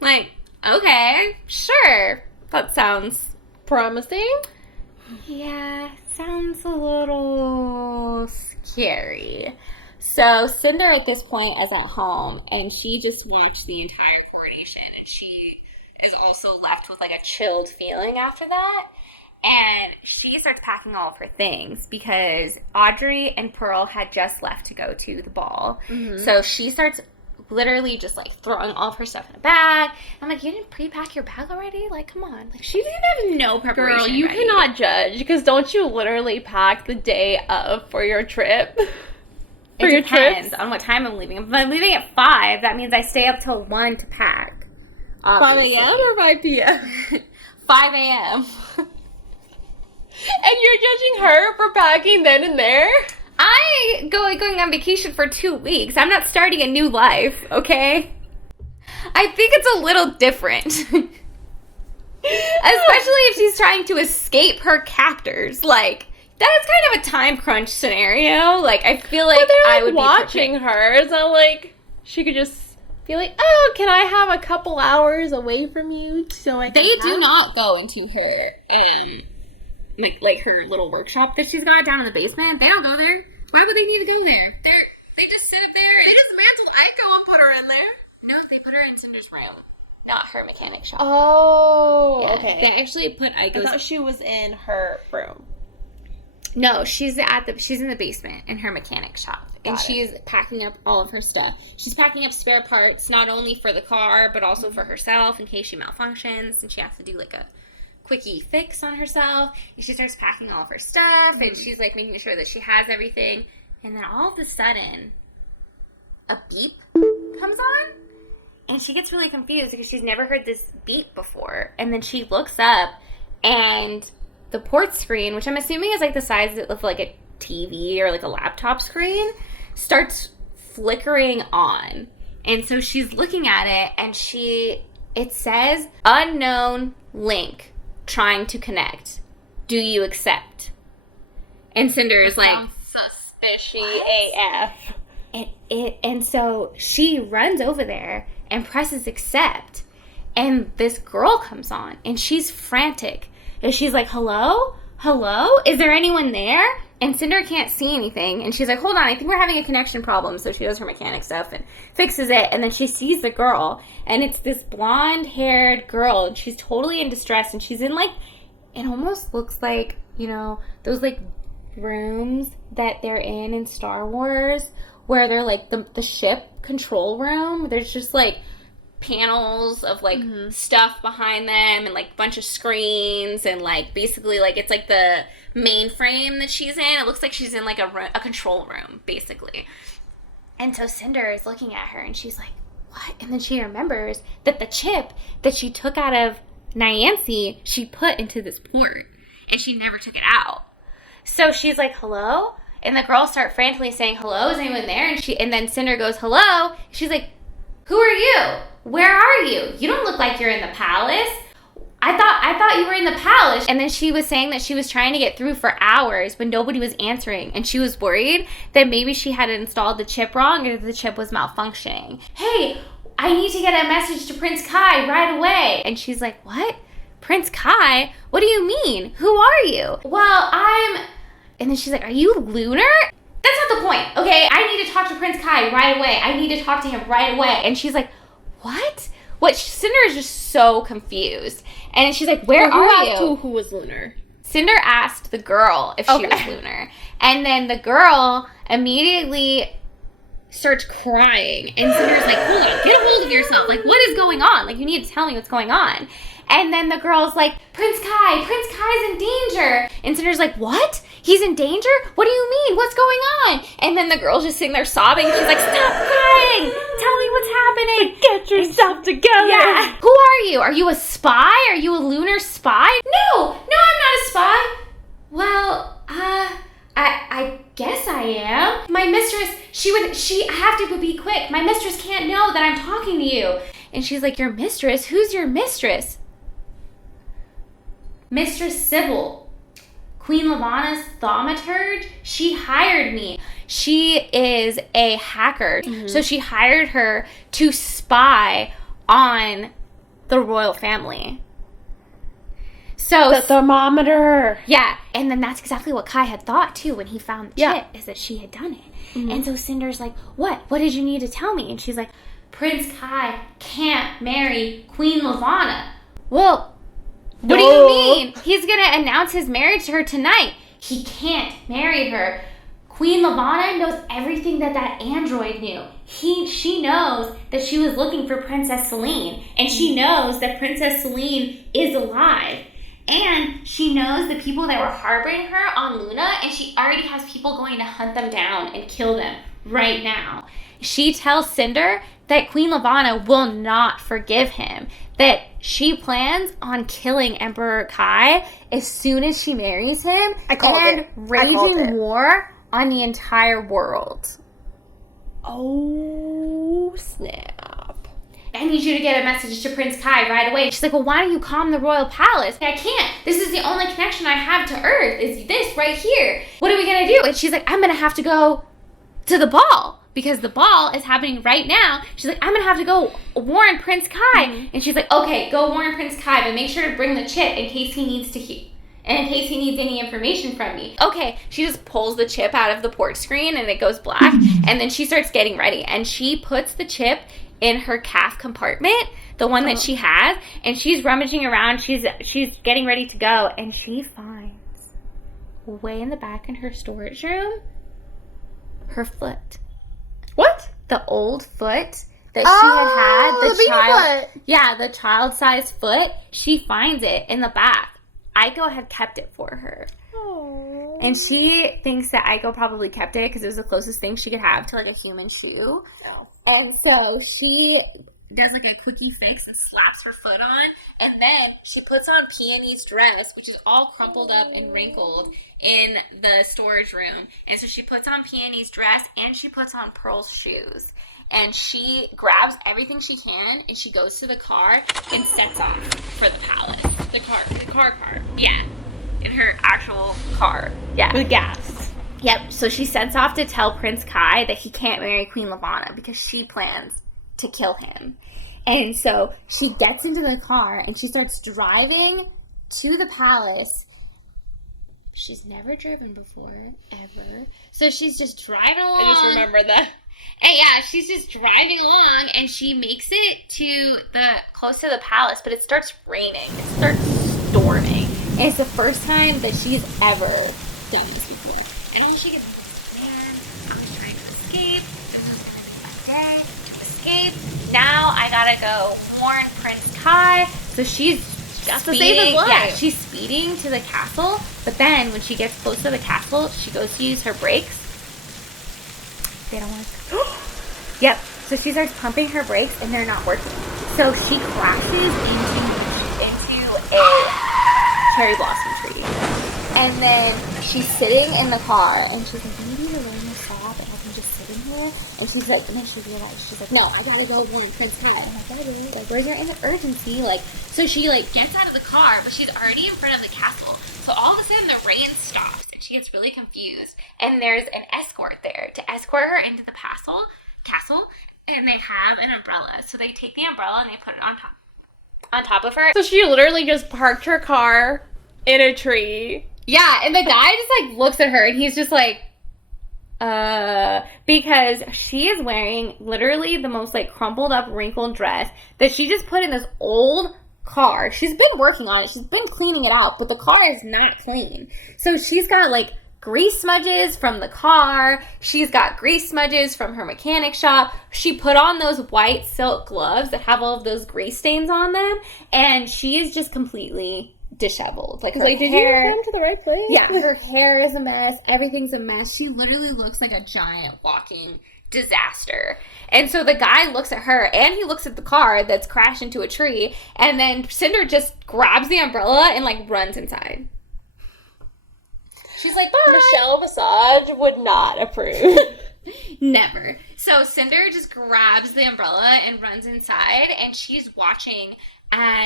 Like, okay, sure. That sounds promising. Yeah, sounds a little scary. So Cinder at this point is at home, and she just watched the entire coronation, and she is also left with like a chilled feeling after that. And she starts packing all of her things because Audrey and Pearl had just left to go to the ball. Mm-hmm. So she starts literally just like throwing all of her stuff in a bag. I'm like, you didn't pre-pack your bag already? Like, come on. Like, she didn't have no preparation. Girl, you ready. cannot judge because don't you literally pack the day of for your trip? It depends on what time I'm leaving. If I'm leaving at 5, that means I stay up till 1 to pack. Obviously. 5 a.m. or 5 p.m.? 5 a.m. And you're judging her for packing then and there? I going on vacation for 2 weeks. I'm not starting a new life, okay? I think it's a little different. Especially if she's trying to escape her captors. Like, that is kind of a time crunch scenario. Like, I feel like I would be watching her, so like she could just be like, "Oh, can I have a couple hours away from you so I can?" They do not go into her like her little workshop that she's got down in the basement. They don't go there. Why would they need to go there? They just sit up there. They dismantled Aiko and put her in there. No, they put her in Cinder's room, not her mechanic shop. Oh, yeah, okay. They actually put Aiko's. I thought she was in her room. No, she's in the basement in her mechanic shop. And she's packing up all of her stuff. She's packing up spare parts, not only for the car, but also for herself in case she malfunctions and she has to do like a quickie fix on herself. And she starts packing all of her stuff and she's like making sure that she has everything. And then all of a sudden, a beep comes on. And she gets really confused because she's never heard this beep before. And then she looks up and the port screen, which I'm assuming is like the size of like a TV or like a laptop screen, starts flickering on. And so she's looking at it and it says unknown link trying to connect. Do you accept? And Cinder is like suspicious AF. And so she runs over there and presses accept. And this girl comes on and she's frantic. And she's like, hello? Hello? Is there anyone there? And Cinder can't see anything. And she's like, hold on, I think we're having a connection problem. So she does her mechanic stuff and fixes it. And then she sees the girl. And it's this blonde-haired girl. And she's totally in distress. And she's in, like, it almost looks like, you know, those, like, rooms that they're in Star Wars. Where they're, like, the ship control room. There's just, like, panels of like stuff behind them and like a bunch of screens and like basically like it's like the mainframe that she's in. It looks like she's in like a control room basically. And so Cinder is looking at her and she's like, what? And then she remembers that the chip that she took out of Nyancy she put into this port and she never took it out. So she's like, hello? And the girls start frantically saying, hello, is anyone there? And then Cinder goes, hello? She's like, who are you? Where are you? You don't look like you're in the palace. I thought you were in the palace. And then she was saying that she was trying to get through for hours, but nobody was answering. And she was worried that maybe she had installed the chip wrong or the chip was malfunctioning. Hey, I need to get a message to Prince Kai right away. And she's like, what? Prince Kai? What do you mean? Who are you? Well, And then she's like, are you lunar? That's not the point, okay? I need to talk to Prince Kai right away. I need to talk to him right away. And she's like, what? Cinder is just so confused. And she's like, where are you? Who was lunar? Cinder asked the girl if she was lunar. And then the girl immediately starts crying. And Cinder's like, hold on, get a hold of yourself. Like, what is going on? Like, you need to tell me what's going on. And then the girl's like, Prince Kai's in danger. And Cinder's like, what? He's in danger? What do you mean? What's going on? And then the girl's just sitting there sobbing. She's like, stop crying. Tell me what's happening. Get yourself together. Yeah. Who are you? Are you a spy? Are you a lunar spy? No, I'm not a spy. Well, I guess I am. My mistress, I have to be quick. My mistress can't know that I'm talking to you. And she's like, your mistress? Who's your mistress? Mistress Sybil, Queen Levana's thaumaturge. She hired me. She is a hacker. Mm-hmm. So she hired her to spy on the royal family. So The thermometer. yeah, and then that's exactly what Kai had thought too when he found the chip, is that she had done it. Mm-hmm. And so Cinder's like, what? What did you need to tell me? And she's like, Prince Kai can't marry Queen Lavana. Well, what do you mean? He's going to announce his marriage to her tonight. He can't marry her. Queen Lavana knows everything that android knew. She knows that she was looking for Princess Celine, and she knows that Princess Celine is alive. And she knows the people that were harboring her on Luna, and she already has people going to hunt them down and kill them right now. She tells Cinder that Queen Lavana will not forgive him, that she plans on killing Emperor Kai as soon as she marries him and raging war on the entire world. Oh, snap. I need you to get a message to Prince Kai right away. She's like, well, why don't you calm the royal palace? I can't. This is the only connection I have to Earth is this right here. What are we going to do? And she's like, I'm going to have to go to the ball because the ball is happening right now. She's like, I'm going to have to go warn Prince Kai. Mm-hmm. And she's like, okay, go warn Prince Kai, but make sure to bring the chip in case he needs to and in case he needs any information from me. Okay, she just pulls the chip out of the port screen and it goes black. And then she starts getting ready. And she puts the chip in her calf compartment, the one that she has. And she's rummaging around. She's getting ready to go. And she finds, way in the back in her storage room, her foot. What? The old foot that she had. The child. Foot. Yeah, the child-sized foot. She finds it in the back. Aiko had kept it for her. Aww. And she thinks that Aiko probably kept it because it was the closest thing she could have to, like, a human shoe. Oh. And so she does, like, a quickie fix and slaps her foot on. And then she puts on Peony's dress, which is all crumpled up and wrinkled in the storage room. And so she puts on Peony's dress and she puts on Pearl's shoes. And she grabs everything she can and she goes to the car and sets off for the palace. The car. Yeah. In her actual car. Yeah. With gas. Yep. So she sets off to tell Prince Kai that he can't marry Queen Lavana because she plans to kill him. And so she gets into the car and she starts driving to the palace. She's never driven before, ever. So she's just driving along. I just remember that. And yeah, she's just driving along and she makes it to close to the palace, but it starts raining. It starts storming. And it's the first time that she's ever done this before. And then she gets, man, I was trying to escape. It was a escape. Now I gotta go warn Prince Kai. So she's got to save his life. Yeah, she's speeding to the castle. But then when she gets close to the castle, she goes to use her brakes. They don't want to. Yep. So she starts pumping her brakes and they're not working. So she crashes into a cherry blossom tree. And then she's sitting in the car and she's like, maybe the rain will stop and I can just sit in here. And she's like, and then she realized, she's like, no, I gotta go warn Prince Kai. I'm like, Daddy, like, where's your urgency? Like, so she like gets out of the car, but she's already in front of the castle. So all of a sudden the rain stops and she gets really confused. And there's an escort there to escort her into the castle. And they have an umbrella. So they take the umbrella and they put it on top of her. So she literally just parked her car in a tree. Yeah, and the guy just like looks at her and he's just like, because she is wearing literally the most like crumpled up, wrinkled dress that she just put in this old car. She's been working on it. She's been cleaning it out, but the car is not clean. So she's got like grease smudges from the car. She's got grease smudges from her mechanic shop. She put on those white silk gloves that have all of those grease stains on them, and she is just completely disheveled. Like, her did you get them to the right place? Yeah, her hair is a mess. Everything's a mess. She literally looks like a giant walking disaster. And so the guy looks at her and he looks at the car that's crashed into a tree, and then Cinder just grabs the umbrella and like runs inside. She's like, bye. Michelle Visage would not approve. Never. So Cinder just grabs the umbrella and runs inside, and she's watching.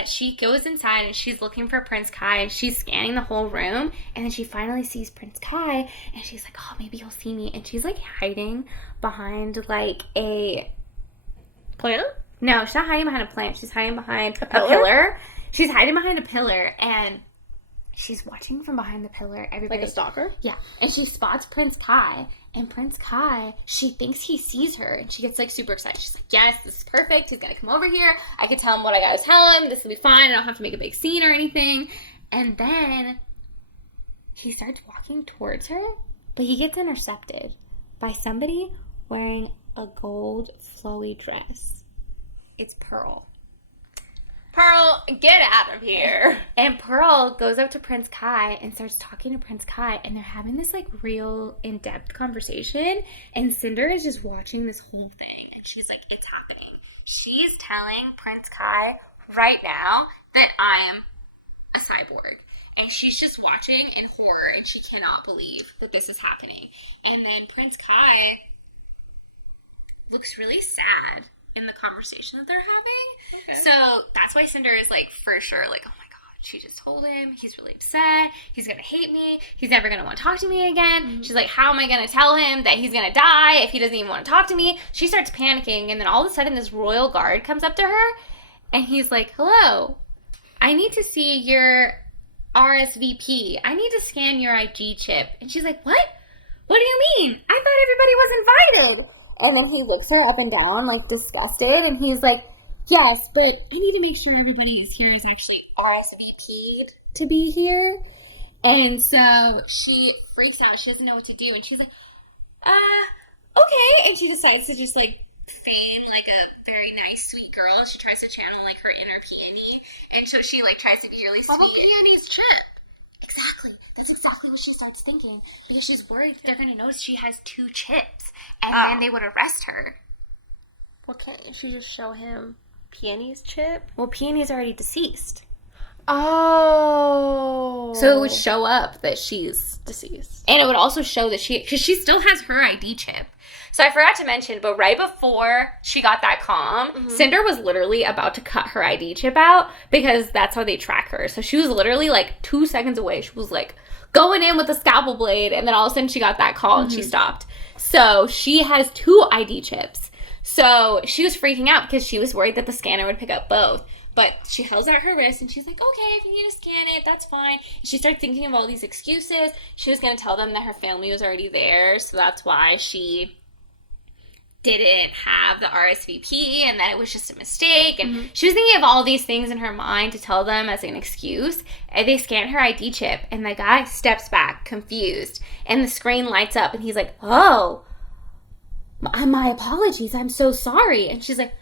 She goes inside and she's looking for Prince Kai, and she's scanning the whole room, and then she finally sees Prince Kai, and she's like, oh, maybe he'll see me. And she's like hiding behind like a plant? No, she's not hiding behind a plant. She's hiding behind a pillar. She's hiding behind a pillar, and she's watching from behind the pillar. Everybody, like a stalker? Yeah. And she spots Prince Kai. And Prince Kai, she thinks he sees her. And she gets, like, super excited. She's like, yes, this is perfect. He's going to come over here. I can tell him what I got to tell him. This will be fine. I don't have to make a big scene or anything. And then he starts walking towards her. But he gets intercepted by somebody wearing a gold flowy dress. It's Pearl. Pearl, get out of here. And Pearl goes up to Prince Kai and starts talking to Prince Kai, and they're having this, like, real in-depth conversation, and Cinder is just watching this whole thing, and she's like, it's happening. She's telling Prince Kai right now that I am a cyborg, and she's just watching in horror, and she cannot believe that this is happening. And then Prince Kai looks really sad in the conversation that they're having. Okay. So that's why Cinder is, like, for sure, like, oh my god, she just told him. He's really upset. He's gonna hate me. He's never gonna want to talk to me again. Mm-hmm. She's like, how am I gonna tell him that he's gonna die if he doesn't even want to talk to me? She starts panicking, and then all of a sudden this royal guard comes up to her, and he's like, hello, I need to see your RSVP. I need to scan your IG chip. And she's like, what? What do you mean? I thought everybody was invited. And then he looks her up and down, like, disgusted, and he's like, yes, but I need to make sure everybody is here is actually RSVP'd to be here. And so she freaks out. She doesn't know what to do, and she's like, okay. And she decides to just, like, feign, like, a very nice, sweet girl. She tries to channel, like, her inner peony, and so she, like, tries to be really sweet. Well, peony's chip. Exactly. That's exactly what she starts thinking. Because she's worried they're going to notice she has 2 chips. And then they would arrest her. Well, can't she just show him Peony's chip? Well, Peony's already deceased. Oh. So it would show up that she's deceased. And it would also show that because she still has her ID chip. So I forgot to mention, but right before she got that comm, Cinder was literally about to cut her ID chip out because that's how they track her. So she was literally, like, 2 seconds away. She was, like, going in with a scalpel blade, and then all of a sudden she got that call and she stopped. So she has 2 ID chips. So she was freaking out because she was worried that the scanner would pick up both. But she holds out her wrist and she's like, okay, if you need to scan it, that's fine. And she started thinking of all these excuses. She was going to tell them that her family was already there, so that's why she didn't have the RSVP and that it was just a mistake. And she was thinking of all these things in her mind to tell them as an excuse. And they scan her ID chip, and the guy steps back, confused. And the screen lights up, and he's like, oh, my apologies. I'm so sorry. And she's like,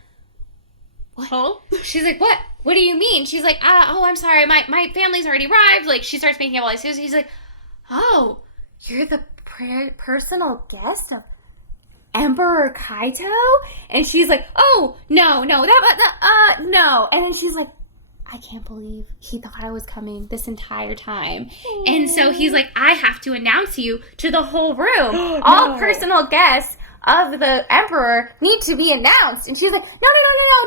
what? Oh? She's like, what? What do you mean? She's like, I'm sorry. My family's already arrived. Like, she starts making up all these excuses. He's like, oh, you're the personal guest of Emperor Kaito? And she's like, oh, no. No. And then she's like, I can't believe he thought I was coming this entire time. And so he's like, I have to announce you to the whole room. All personal guests of the Emperor need to be announced. And she's like, no,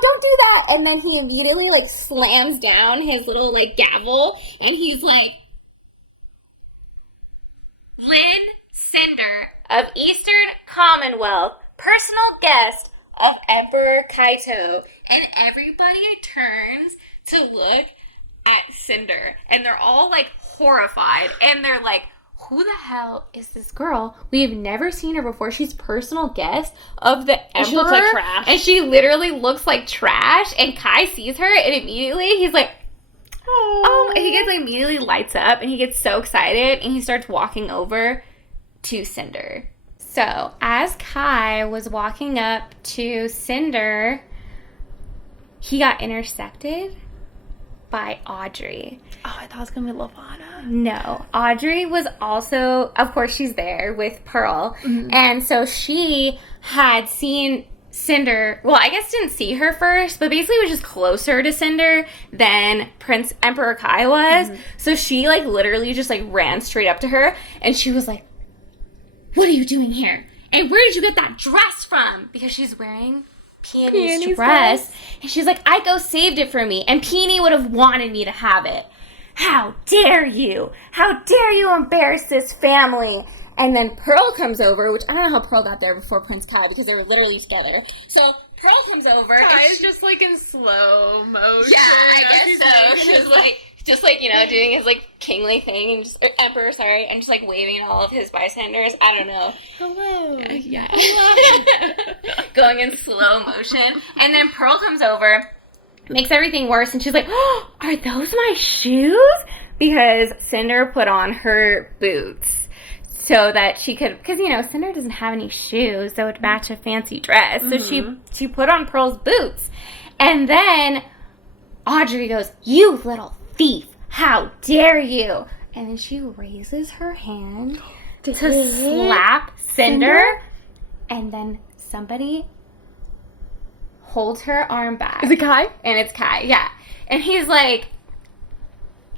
don't do that. And then he immediately, like, slams down his little, like, gavel, and he's like, Lynn Cinder of Eastern Commonwealth, personal guest of Emperor Kaito. And everybody turns to look at Cinder, and they're all, like, horrified, and they're like, who the hell is this girl? We have never seen her before. She's personal guest of the Emperor. And she looks like trash. And she literally looks like trash, and Kai sees her, and immediately he's like, oh, and he gets, like, immediately lights up, and he gets so excited, and he starts walking over to Cinder. So, as Kai was walking up to Cinder, he got intercepted by Audrey. Oh, I thought it was going to be Lavana. No. Audrey was also, of course, she's there with Pearl. And so she had seen Cinder, well, I guess didn't see her first, but basically was just closer to Cinder than Emperor Kai was. So she, like, literally just, like, ran straight up to her, and she was like, what are you doing here? And where did you get that dress from? Because she's wearing Peony's dress. And she's like, Aiko saved it for me, and Peony would have wanted me to have it. How dare you? How dare you embarrass this family? And then Pearl comes over, which I don't know how Pearl got there before Prince Kai, because they were literally together. So Pearl comes over. Kai's just, like, in slow motion. Yeah, I guess so. She was, like, just, like, you know, doing his, like, kingly thing, and just, or emperor, sorry, and just, like, waving at all of his bystanders. I don't know. Hello. Yeah. Going in slow motion. And then Pearl comes over, makes everything worse, and she's like, oh, are those my shoes? Because Cinder put on her boots so that she could, because, you know, Cinder doesn't have any shoes that would match a fancy dress. So she put on Pearl's boots. And then Audrey goes, you little thief, how dare you? And then she raises her hand to slap Cinder, and then somebody holds her arm back. Is it Kai? And it's Kai, yeah. And he's like...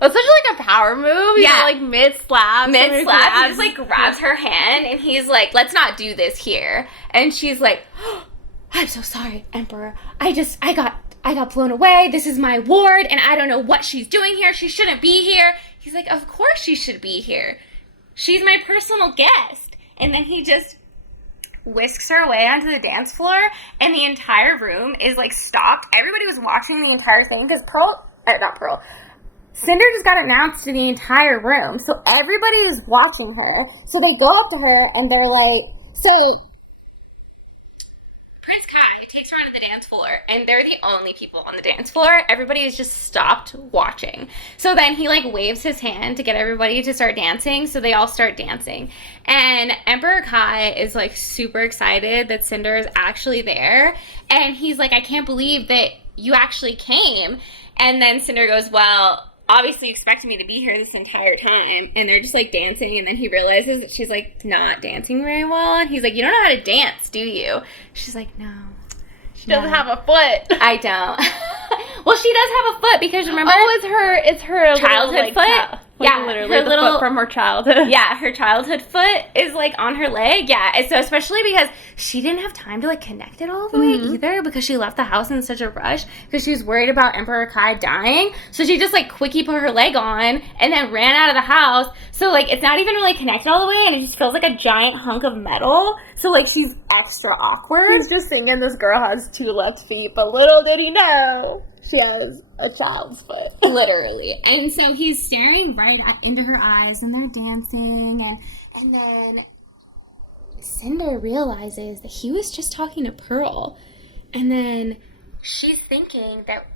It's such, like, a power move. You know, like, mid-slap. Mid-slap, he just, like, grabs her hand, and he's like, let's not do this here. And she's like, oh, I'm so sorry, Emperor. I got blown away. This is my ward, and I don't know what she's doing here. She shouldn't be here. He's like, of course she should be here. She's my personal guest. And then he just whisks her away onto the dance floor, and the entire room is, like, stopped. Everybody was watching the entire thing, because Cinder just got announced to the entire room, so everybody was watching her. So they go up to her, and they're like, so... Prince Kai takes her onto the dance floor, and they're the only people on the dance floor. Everybody has just stopped watching. So then he, like, waves his hand to get everybody to start dancing, so they all start dancing. And Emperor Kai is, like, super excited that Cinder is actually there, and he's like, I can't believe that you actually came. And then Cinder goes, well, obviously you expected me to be here this entire time. And they're just, like, dancing, and then he realizes that she's, like, not dancing very well, and he's like, you don't know how to dance, do you? She's like, no. She doesn't have a foot. I don't. Well, she does have a foot, because remember... Oh, it's her childhood little, foot? Yeah, literally her little foot from her childhood. Yeah, her childhood foot is, like, on her leg. Yeah, and so especially because she didn't have time to, like, connect it all the way either, because she left the house in such a rush because she was worried about Emperor Kai dying. So she just, like, quickie put her leg on and then ran out of the house. So, like, it's not even really connected all the way, and it just feels like a giant hunk of metal. So, like, she's extra awkward. He's just singing this girl has 2 left feet, but little did he know she has a child's foot. Literally. And so he's staring right into her eyes, and they're dancing, and then Cinder realizes that he was just talking to Pearl. And then she's thinking that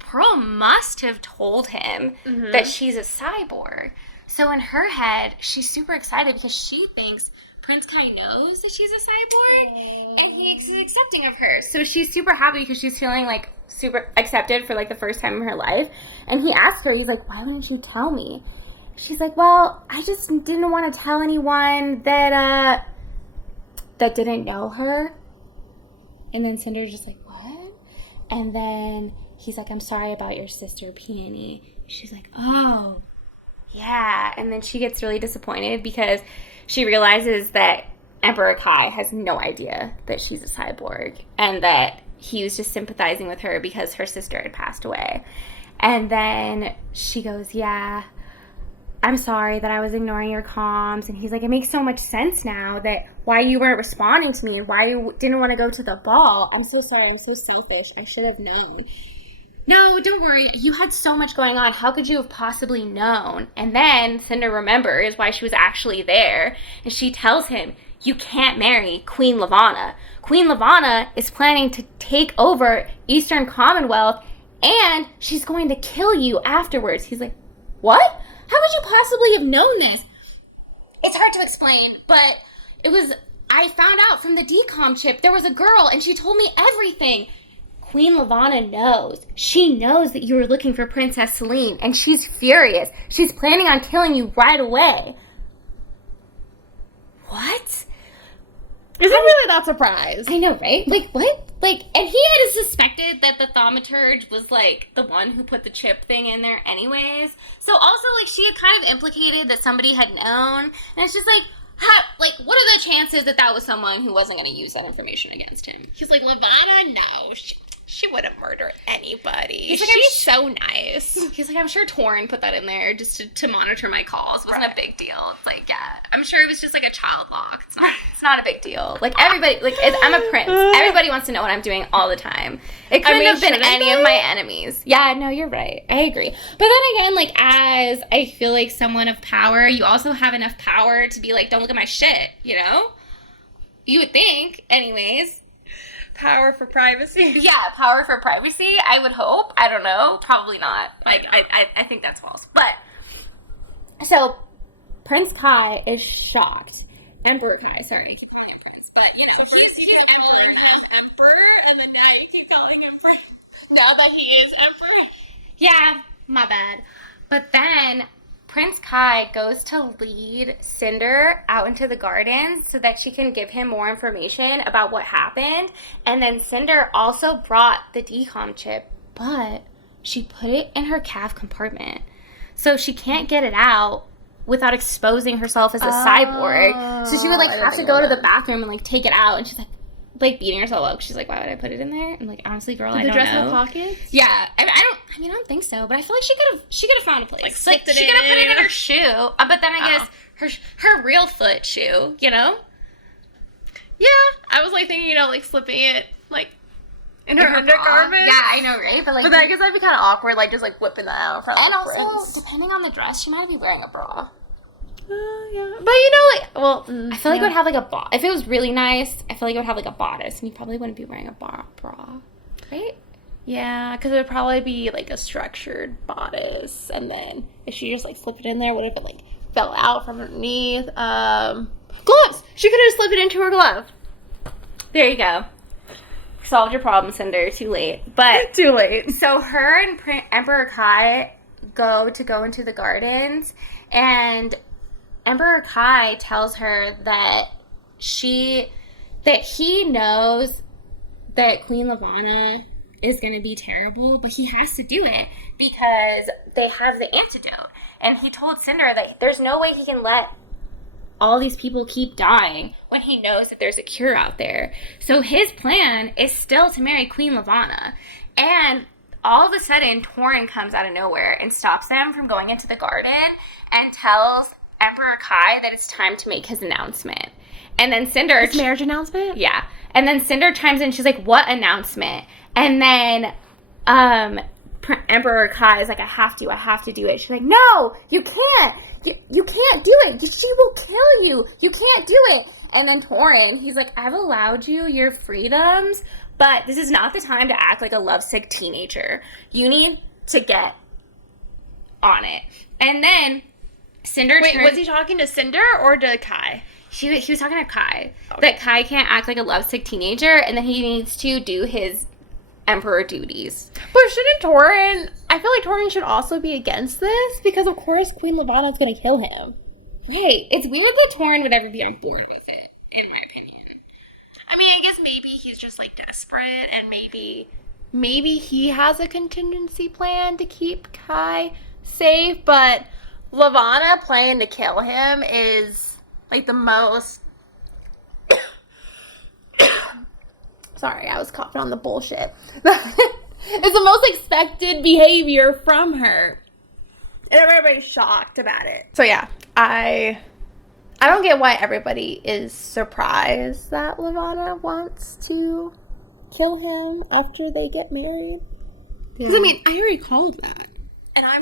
Pearl must have told him that she's a cyborg. So in her head, she's super excited because she thinks Prince Kai knows that she's a cyborg, and he's accepting of her. So she's super happy because she's feeling, like, super accepted for, like, the first time in her life. And he asked her, he's like, why wouldn't you tell me? She's like, well, I just didn't want to tell anyone that didn't know her. And then Cinder's just like, what? And then he's like, I'm sorry about your sister, Peony. She's like, oh, yeah. And then she gets really disappointed because she realizes that Emperor Kai has no idea that she's a cyborg, and that he was just sympathizing with her because her sister had passed away. And then she goes, yeah, I'm sorry that I was ignoring your comms. And he's like, it makes so much sense now that why you weren't responding to me and why you didn't want to go to the ball. I'm so sorry. I'm so selfish. I should have known. No, don't worry. You had so much going on. How could you have possibly known? And then Cinder remembers why she was actually there. And she tells him, you can't marry Queen Lavanna. Queen Lavanna is planning to take over Eastern Commonwealth, and she's going to kill you afterwards. He's like, what? How could you possibly have known this? It's hard to explain, but I found out from the decom chip there was a girl, and she told me everything. Queen Lavanna knows. She knows that you were looking for Princess Celine, and she's furious. She's planning on killing you right away. What? Isn't really that surprised? I know, right? Like, what? Like, and he had suspected that the thaumaturge was, like, the one who put the chip thing in there anyways. So also, like, she had kind of implicated that somebody had known. And it's just like, what are the chances that that was someone who wasn't going to use that information against him? He's like, Lavanna? No. She wouldn't murder anybody. He's like, She's so nice. He's like, I'm sure Torrin put that in there just to monitor my calls. It wasn't a big deal. It's like, yeah, I'm sure it was just like a child lock. It's not a big deal. Like everybody, I'm a prince. Everybody wants to know what I'm doing all the time. It couldn't have been any of my enemies. Yeah, no, you're right. I agree. But then again, like, as I feel like someone of power, you also have enough power to be like, don't look at my shit, you know? You would think, anyways. Power for privacy. Yeah, power for privacy, I would hope. I don't know. Probably not. Like, I think that's false. But, so, Prince Kai is shocked. Emperor Kai, sorry, I keep calling him Prince. But, you know, he's emperor, and then now you keep calling him Prince. Now that he is emperor. Yeah, my bad. But then Prince Kai goes to lead Cinder out into the gardens so that she can give him more information about what happened. And then Cinder also brought the decom chip, but she put it in her calf compartment. So she can't get it out without exposing herself as a cyborg. So she would, like, have to go to the bathroom and, like, take it out. And she's like beating herself up. She's like, why would I put it in there? And, like, honestly, girl, I don't know. Did the dress have pockets? Yeah. I don't think so. But I feel like she could have found a place. Like, slipped it in. She could have put it in her shoe. But then I guess her real foot shoe, you know? Yeah. I was, like, thinking, you know, like, slipping it, like, in her undergarment. Yeah, I know, right? But, like, I guess that'd be kind of awkward, like, just, like, whipping that out in front of the prince. And also, depending on the dress, she might be wearing a bra. Yeah. But, you know, like, well, I feel like it would have, like, a bra. If it was really nice, I feel like it would have, like, a bodice, and you probably wouldn't be wearing a bra, right? Yeah, because it would probably be, like, a structured bodice, and then if she just, like, slipped it in there, what if it, like, fell out from underneath? Gloves! She could have slipped it into her glove. There you go. Solved your problem, Cinder. Too late. But too late. So her and Emperor Kai go into the gardens, and Emperor Kai tells her that he knows that Queen Levana is going to be terrible, but he has to do it because they have the antidote. And he told Cinder that there's no way he can let all these people keep dying when he knows that there's a cure out there. So his plan is still to marry Queen Levana. And all of a sudden, Torrin comes out of nowhere and stops them from going into the garden and tells Emperor Kai that it's time to make his announcement. And then Cinder... His marriage announcement? Yeah. And then Cinder chimes in. She's like, what announcement? And then Emperor Kai is like, I have to do it. She's like, no, you can't. You can't do it. She will kill you. You can't do it. And then Torrin, he's like, I've allowed you your freedoms, but this is not the time to act like a lovesick teenager. You need to get on it. And then Cinder was he talking to Cinder or to Kai? He was talking to Kai. Okay. That Kai can't act like a lovesick teenager, and that he needs to do his emperor duties. But shouldn't Torrin... I feel like Torrin should also be against this, because of course Queen Levana is going to kill him. Right. It's weird that Torrin would ever be on board with it, in my opinion. I mean, I guess maybe he's just, like, desperate, and maybe he has a contingency plan to keep Kai safe, but Levana planning to kill him is, like, the most... Sorry, I was coughing on the bullshit. It's the most expected behavior from her. And everybody's shocked about it. So yeah, I don't get why everybody is surprised that Levana wants to kill him after they get married. Because, I mean, I already called that. And I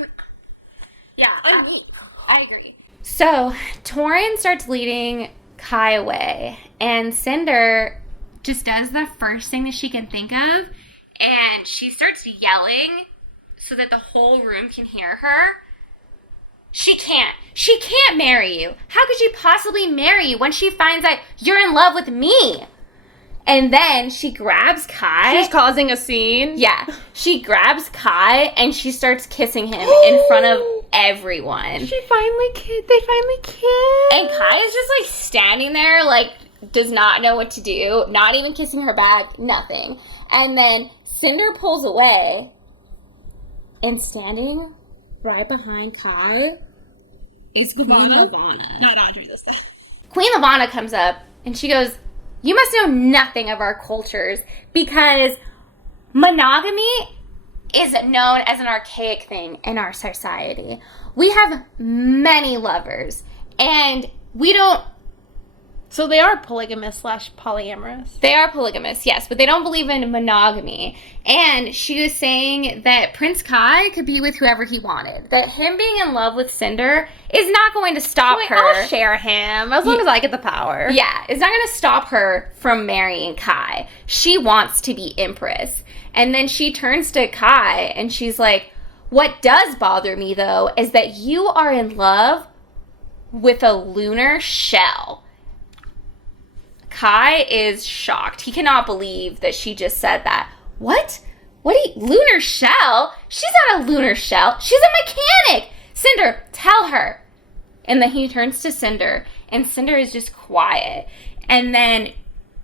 agree. So, Torrin starts leading Kai away, and Cinder just does the first thing that she can think of, and she starts yelling so that the whole room can hear her. She can't marry you. How could she possibly marry you when she finds out you're in love with me? And then she grabs Kai. She's causing a scene. Yeah. She grabs Kai and she starts kissing him in front of everyone. They finally kiss. And Kai is just, like, standing there, like, does not know what to do, not even kissing her back, nothing. And then Cinder pulls away, and standing right behind Kai is Queen Levana. Not Audrey this time. Queen Levana comes up, and she goes, you must know nothing of our cultures, because monogamy is known as an archaic thing in our society. We have many lovers, and we don't... So they are polygamous / polyamorous. They are polygamous, yes, but they don't believe in monogamy. And she was saying that Prince Kai could be with whoever he wanted. That him being in love with Cinder is not going to stop her. I'll share him as long as I get the power. Yeah, it's not going to stop her from marrying Kai. She wants to be Empress. And then she turns to Kai and she's like, what does bother me, though, is that you are in love with a lunar shell. Kai is shocked. He cannot believe that she just said that. What? Lunar shell? She's not a lunar shell. She's a mechanic. Cinder, tell her. And then he turns to Cinder, and Cinder is just quiet. And then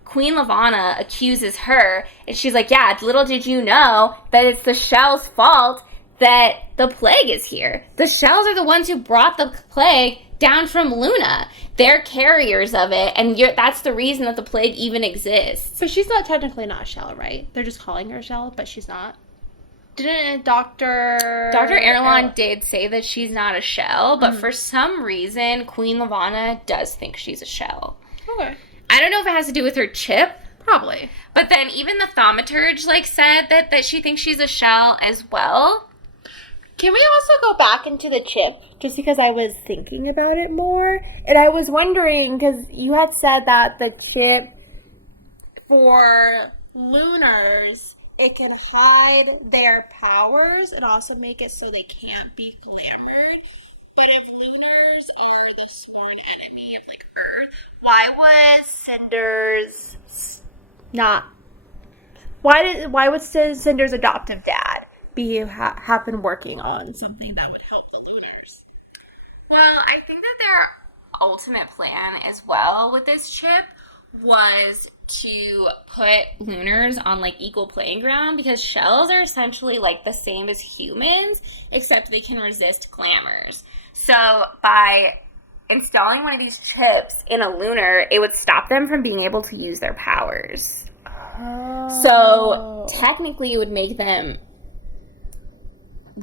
Queen Levana accuses her, and she's like, yeah, little did you know that it's the shell's fault that the plague is here. The shells are the ones who brought the plague down from Luna. They're carriers of it, and that's the reason that the plague even exists. But she's technically not a shell, right? They're just calling her a shell, but she's not. Didn't Dr. Erlon did say that she's not a shell, but for some reason, Queen Levana does think she's a shell. Okay. I don't know if it has to do with her chip. Probably. But then even the thaumaturge, said that she thinks she's a shell as well. Can we also go back into the chip? Just because I was thinking about it more. And I was wondering, because you had said that the chip for lunars, it can hide their powers and also make it so they can't be glamored. But if lunars are the sworn enemy of, Earth, why was Cinder's not... Why would Cinder's adoptive dad have been working on something that would help the lunars? Well, I think that their ultimate plan as well with this chip was to put lunars on equal playing ground, because shells are essentially the same as humans, except they can resist glamours. So by installing one of these chips in a lunar, it would stop them from being able to use their powers. Oh. So technically it would make them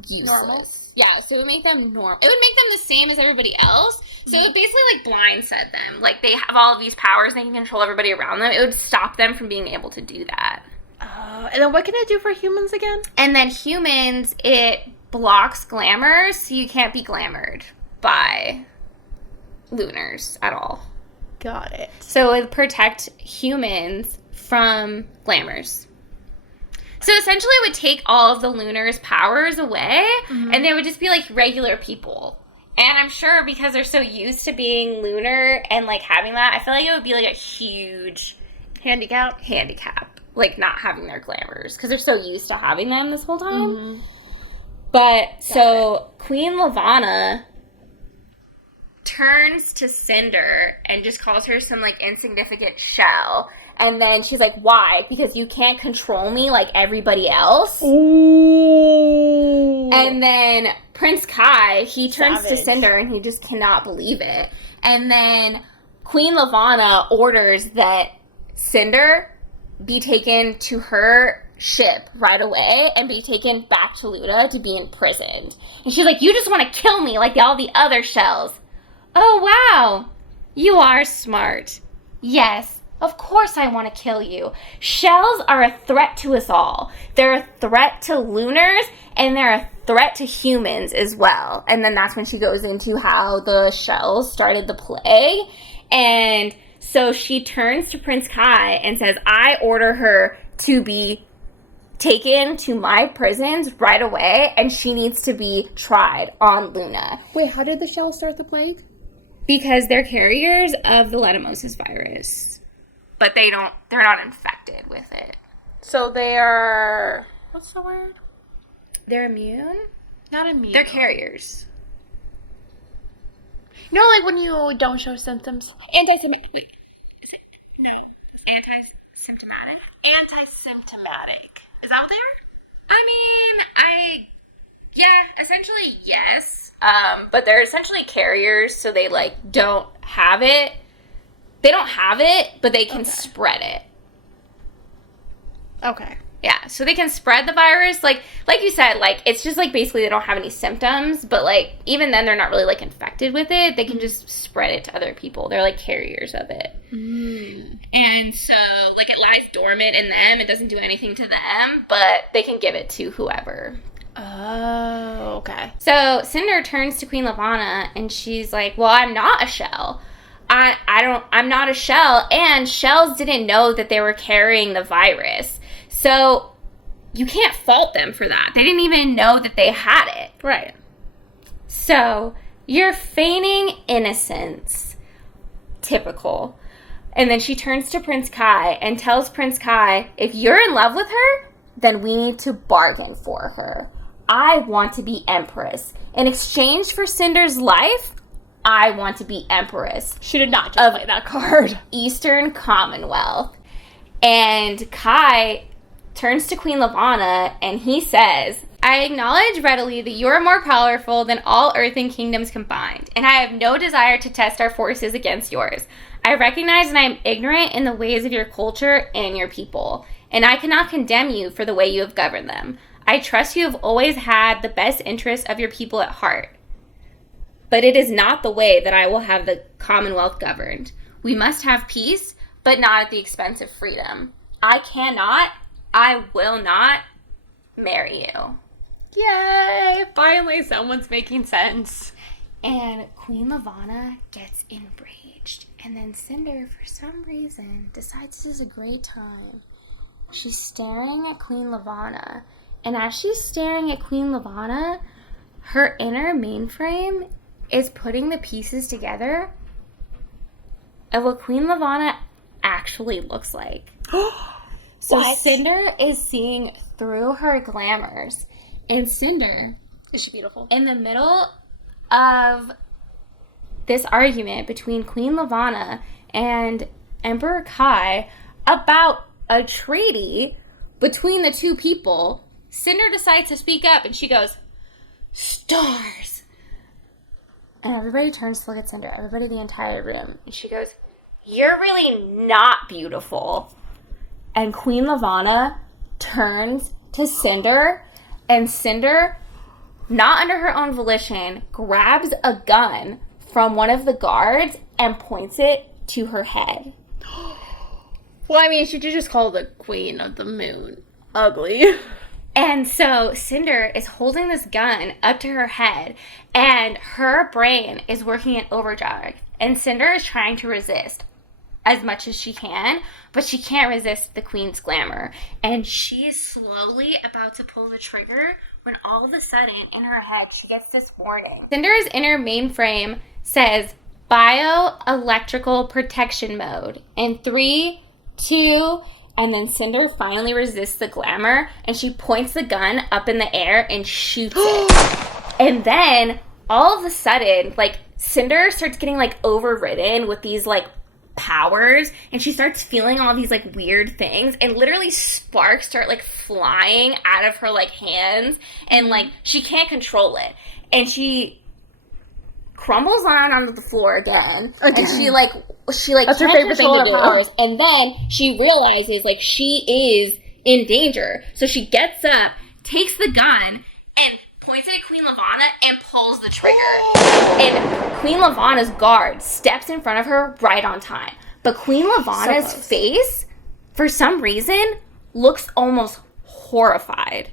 useless. Normal? Yeah, so it would make them normal. It would make them the same as everybody else. So it would basically blindset them. They have all of these powers, they can control everybody around them. It would stop them from being able to do that. And then what can it do for humans again? And then humans, it blocks glamour, so you can't be glamored by lunars at all. Got it. So it would protect humans from glamours. So essentially it would take all of the lunars' powers away, and they would just be regular people. And I'm sure because they're so used to being lunar and having that, I feel like it would be a huge handicap, not having their glamours, because they're so used to having them this whole time. But Queen Levana turns to Cinder and just calls her some insignificant shell. And then she's like, why? Because you can't control me like everybody else? Ooh. And then Prince Kai, he turns Savage. to Cinder and he just cannot believe it. And then Queen Levana orders that Cinder be taken to her ship right away and be taken back to Luna to be imprisoned. And she's like, you just want to kill me like all the other shells. Oh, wow. You are smart. Yes. Of course I want to kill you. Shells are a threat to us all. They're a threat to lunars, and they're a threat to humans as well. And then that's when she goes into how the shells started the plague. And so she turns to Prince Kai and says, I order her to be taken to my prisons right away, and she needs to be tried on Luna. Wait, how did the shells start the plague? Because they're carriers of the leishmaniasis virus. But they're not infected with it. So they're... What's the word? They're immune? Not immune. They're carriers. You know, when you don't show symptoms? Anti-symptomatic. Wait, is it? No. Anti-symptomatic? Anti-symptomatic. Is that what they are? Yeah, essentially yes. But they're essentially carriers, so they, don't have it. They don't have it, but they can spread it. Okay. Yeah, so they can spread the virus. Like you said, like, it's just, like, basically they don't have any symptoms, but, like, even then they're not really, like, infected with it. They can just spread it to other people. They're, like, carriers of it. And so, like, it lies dormant in them. It doesn't do anything to them, but they can give it to whoever. Oh, okay. So Cinder turns to Queen Levana, and she's like, well, I'm not a shell. I'm not a shell, and shells didn't know that they were carrying the virus. So you can't fault them for that. They didn't even know that they had it. Right. So you're feigning innocence. Typical. And then she turns to Prince Kai and tells Prince Kai, if you're in love with her, then we need to bargain for her. I want to be empress. In exchange for Cinder's life, I want to be empress. She did not just play that card. Eastern Commonwealth. And Kai turns to Queen Levana and he says, I acknowledge readily that you are more powerful than all earthen kingdoms combined, and I have no desire to test our forces against yours. I recognize that I am ignorant in the ways of your culture and your people, and I cannot condemn you for the way you have governed them. I trust you have always had the best interests of your people at heart. But it is not the way that I will have the Commonwealth governed. We must have peace, but not at the expense of freedom. I will not marry you. Yay! Finally, someone's making sense. And Queen Levana gets enraged. And then Cinder, for some reason, decides this is a great time. She's staring at Queen Levana. And as she's staring at Queen Levana, her inner mainframe is putting the pieces together of what Queen Levana actually looks like. So What? Cinder is seeing through her glamours. And Cinder, Is she beautiful? in the middle of this argument between Queen Levana and Emperor Kai about a treaty between the two people, Cinder decides to speak up and she goes, stars. And everybody turns to look at Cinder, everybody in the entire room. And she goes, you're really not beautiful. And Queen Levana turns to Cinder, and Cinder, not under her own volition, grabs a gun from one of the guards and points it to her head. Well, I mean, she did just call the Queen of the Moon ugly. And so Cinder is holding this gun up to her head, and her brain is working in overdrive. And Cinder is trying to resist as much as she can, but she can't resist the Queen's glamour. And she is slowly about to pull the trigger when all of a sudden, in her head, she gets this warning. Cinder's inner mainframe says, bioelectrical protection mode. In 3, 2... And then Cinder finally resists the glamour, and she points the gun up in the air and shoots it. And then, all of a sudden, like, Cinder starts getting, like, overridden with these, like, powers, and she starts feeling all these, like, weird things, and literally sparks start, like, flying out of her, like, hands, and, like, she can't control it. And she crumbles down onto the floor again. And she That's her can't favorite thing control to her do. powers. And then she realizes, like, she is in danger. So she gets up, takes the gun, and points it at Queen Levana and pulls the trigger. And Queen Levana's guard steps in front of her right on time. But Queen Levana's face, for some reason, looks almost horrified.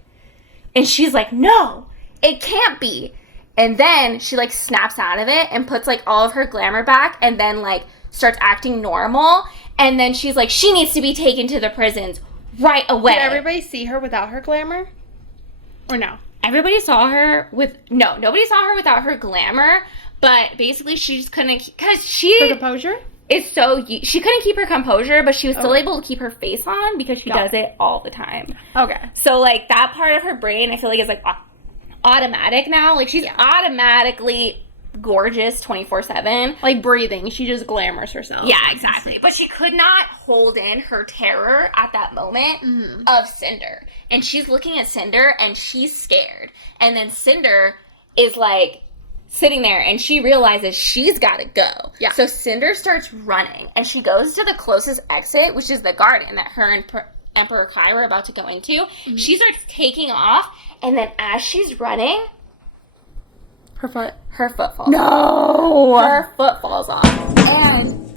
And she's like, no, it can't be. And then she, like, snaps out of it and puts, like, all of her glamour back and then, like, starts acting normal. And then she's like, she needs to be taken to the prisons right away. Did everybody see her without her glamour? Or no? Everybody saw her with... No, nobody saw her without her glamour. But basically she just couldn't... Because she... Her composure? Is so... She couldn't keep her composure, but she was still able to keep her face on because she does it all the time. Okay. So, like, that part of her brain, I feel like, is, like, automatic now. Like, she's automatically gorgeous 24/7. Like breathing. She just glamours herself. Yeah, exactly. But she could not hold in her terror at that moment of Cinder. And she's looking at Cinder and she's scared. And then Cinder is, like, sitting there and she realizes she's got to go. Yeah. So Cinder starts running and she goes to the closest exit, which is the garden that her and Emperor Kai were about to go into. She starts taking off, and then as she's running, her foot falls off. Her foot falls off. And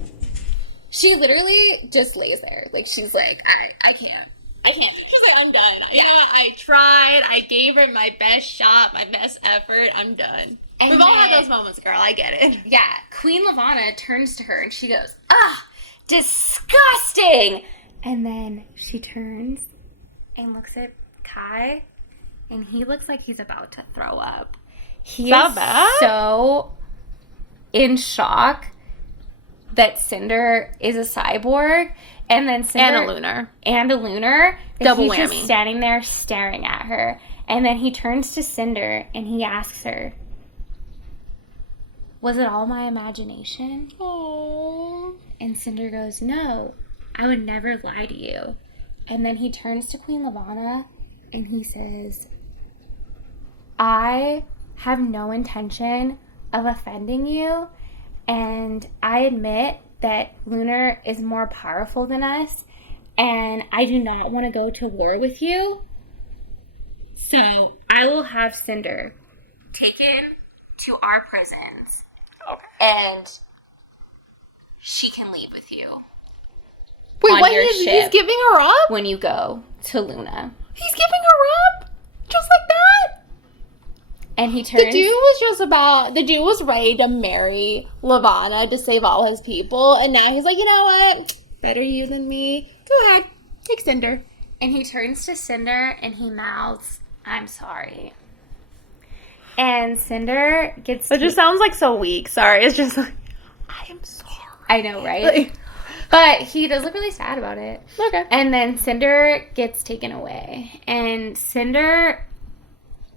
she literally just lays there. Like, she's like, I can't. She's like, I'm done. You know what? I tried. I gave it my best shot, my best effort. I'm done. And We've all had those moments, girl. I get it. Yeah. Queen Levana turns to her and she goes, disgusting! And then she turns and looks at Kai, and he looks like he's about to throw up. He is so in shock that Cinder is a cyborg, and then Cinder... And a lunar. Double he's whammy. Just standing there staring at her. And then he turns to Cinder, and he asks her, was it all my imagination? Aww. And Cinder goes, no, I would never lie to you. And then he turns to Queen Levana and he says, I have no intention of offending you, and I admit that Lunar is more powerful than us, and I do not want to go to war with you. So I will have Cinder taken to our prisons. Okay. And she can leave with you. Wait, on what? your He's ship giving her up? when you go to Luna. He's giving her up? Just like that? And he turns... The dude was ready to marry Levana to save all his people, and now he's like, you know what? Better you than me. Go ahead. Take Cinder. And he turns to Cinder and he mouths, I'm sorry. And Cinder gets... It just sounds like so weak. Sorry. It's just like, I am sorry. I know, right? But he does look really sad about it. Okay. And then Cinder gets taken away. And Cinder,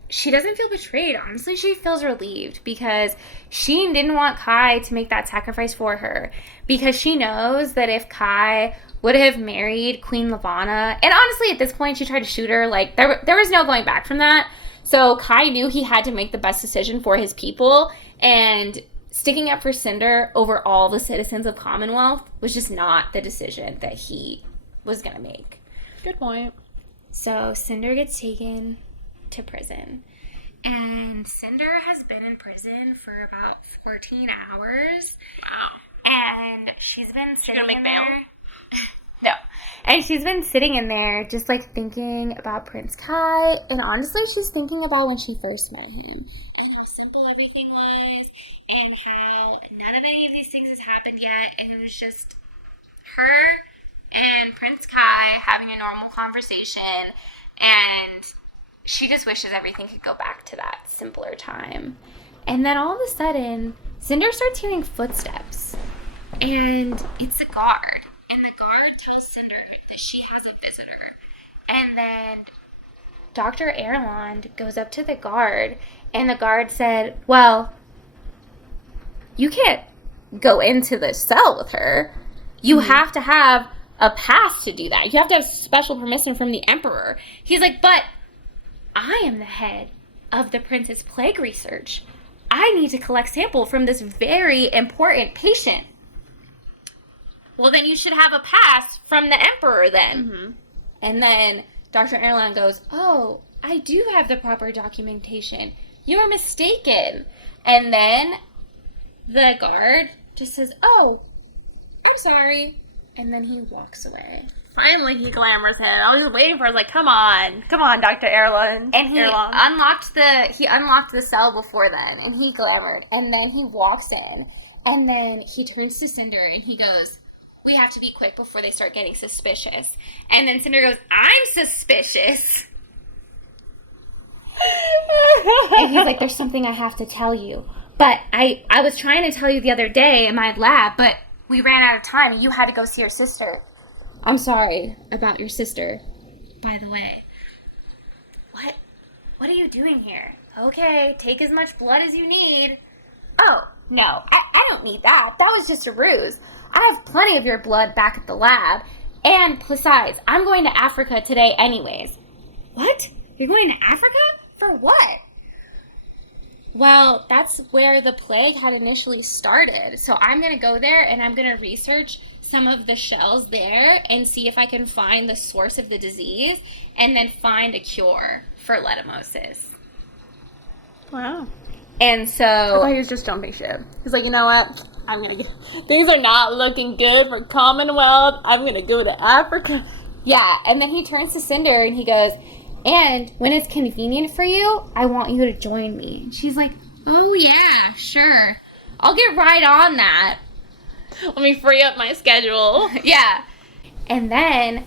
she doesn't feel betrayed. Honestly, she feels relieved because she didn't want Kai to make that sacrifice for her. Because she knows that if Kai would have married Queen Levana, and honestly, at this point, she tried to shoot her. Like, there was no going back from that. So Kai knew he had to make the best decision for his people. And sticking up for Cinder over all the citizens of Commonwealth was just not the decision that he was going to make. Good point. So Cinder gets taken to prison. And Cinder has been in prison for about 14 hours. Wow. And she's been sitting gonna make in bail? there. No. And she's been sitting in there just like thinking about Prince Kai. And honestly, she's thinking about when she first met him. And how simple everything was. And how none of any of these things has happened yet. And it was just her and Prince Kai having a normal conversation. And she just wishes everything could go back to that simpler time. And then all of a sudden, Cinder starts hearing footsteps. And it's a guard. And the guard tells Cinder that she has a visitor. And then Dr. Erland goes up to the guard. And the guard said, well, you can't go into the cell with her. You have to have a pass to do that. You have to have special permission from the Emperor. He's like, but I am the head of the Princess Plague Research. I need to collect sample from this very important patient. Well, then you should have a pass from the Emperor then. Mm-hmm. And then Dr. Erland goes, oh, I do have the proper documentation. You're mistaken. And then the guard just says, oh, I'm sorry. And then he walks away. Finally, he glamours him. I was just waiting for it. I was like, come on, Dr. Erland. And he unlocked the cell before then, and he glamored. And then he walks in, and then he turns to Cinder, and he goes, we have to be quick before they start getting suspicious. And then Cinder goes, I'm suspicious. And he's like, there's something I have to tell you. But I was trying to tell you the other day in my lab, but we ran out of time, and you had to go see your sister. I'm sorry about your sister, by the way. What are you doing here? Okay, take as much blood as you need. Oh, no, I don't need that. That was just a ruse. I have plenty of your blood back at the lab. And besides, I'm going to Africa today anyways. What? You're going to Africa? For what? Well, that's where the plague had initially started. So I'm going to go there and I'm going to research some of the shells there and see if I can find the source of the disease and then find a cure for leishmaniasis. Wow. And so I thought he was just jumping ship. He's like, you know what? I'm going to get... Things are not looking good for Commonwealth. I'm going to go to Africa. yeah, and then he turns to Cinder and he goes, and when it's convenient for you, I want you to join me. And she's like, oh yeah, sure. I'll get right on that. Let me free up my schedule. Yeah. And then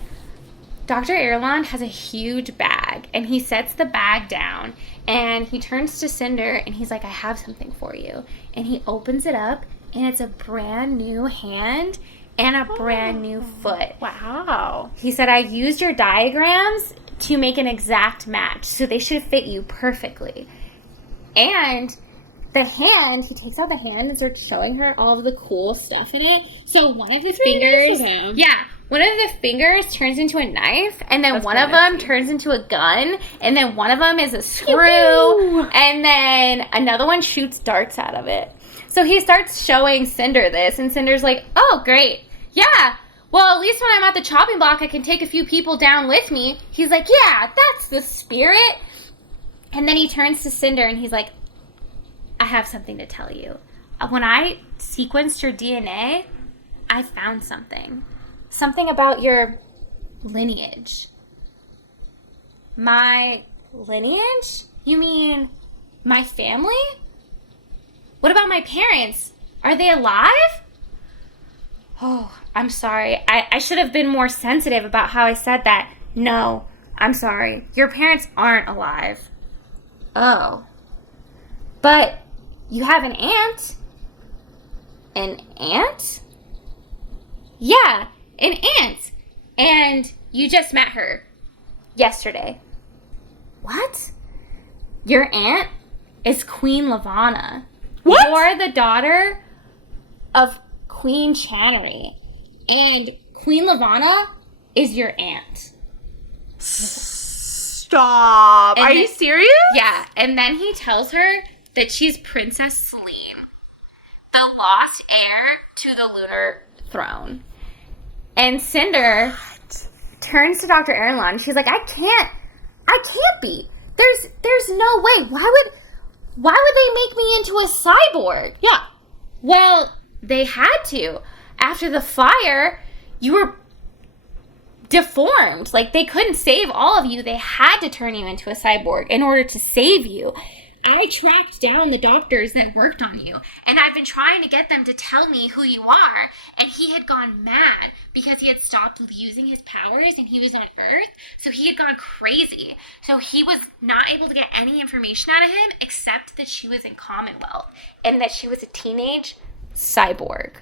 Dr. Erlon has a huge bag, and he sets the bag down, and he turns to Cinder, and he's like, I have something for you. And he opens it up, and it's a brand new hand and a brand new foot. Wow. He said, I used your diagrams to make an exact match, so they should fit you perfectly. And the hand, he takes out the hand and starts showing her all of the cool stuff in it. So one of his fingers, one of the fingers turns into a knife, and then one of them turns into a gun, and then one of them is a screw, and then another one shoots darts out of it. So he starts showing Cinder this, and Cinder's like, oh, great. Yeah. Well, at least when I'm at the chopping block, I can take a few people down with me. He's like, yeah, that's the spirit. And then he turns to Cinder, and he's like, I have something to tell you. When I sequenced your DNA, I found something. Something about your lineage. My lineage? You mean my family? What about my parents? Are they alive? Oh, I'm sorry. I should have been more sensitive about how I said that. No, I'm sorry. Your parents aren't alive. Oh. But you have an aunt. An aunt? Yeah, an aunt. And you just met her yesterday. What? Your aunt is Queen Lavana. What? You're the daughter of Queen Channery. And Queen Lavana is your aunt. Stop. Are you serious? Yeah, and then he tells her that she's Princess Celine, the lost heir to the lunar throne. And Cinder turns to Dr. Erlon. She's like, I can't be. There's no way. Why would they make me into a cyborg? Yeah. Well, they had to. After the fire, you were deformed. Like, they couldn't save all of you. They had to turn you into a cyborg in order to save you. I tracked down the doctors that worked on you, and I've been trying to get them to tell me who you are, and he had gone mad because he had stopped using his powers and he was on Earth, so he had gone crazy. So he was not able to get any information out of him except that she was in Commonwealth and that she was a teenage cyborg.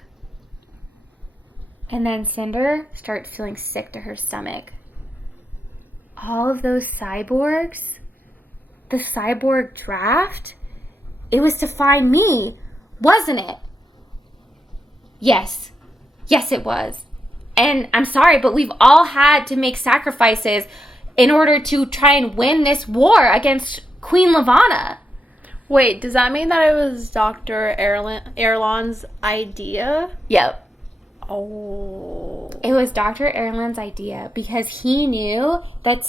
And then Cinder starts feeling sick to her stomach. All of those cyborgs, the cyborg draft, it was to find me, wasn't it? Yes. Yes, it was. And I'm sorry, but we've all had to make sacrifices in order to try and win this war against Queen Lavana. Wait, does that mean that it was Dr. Erlon's idea? Yep. Oh. It was Dr. Erlen's idea because he knew that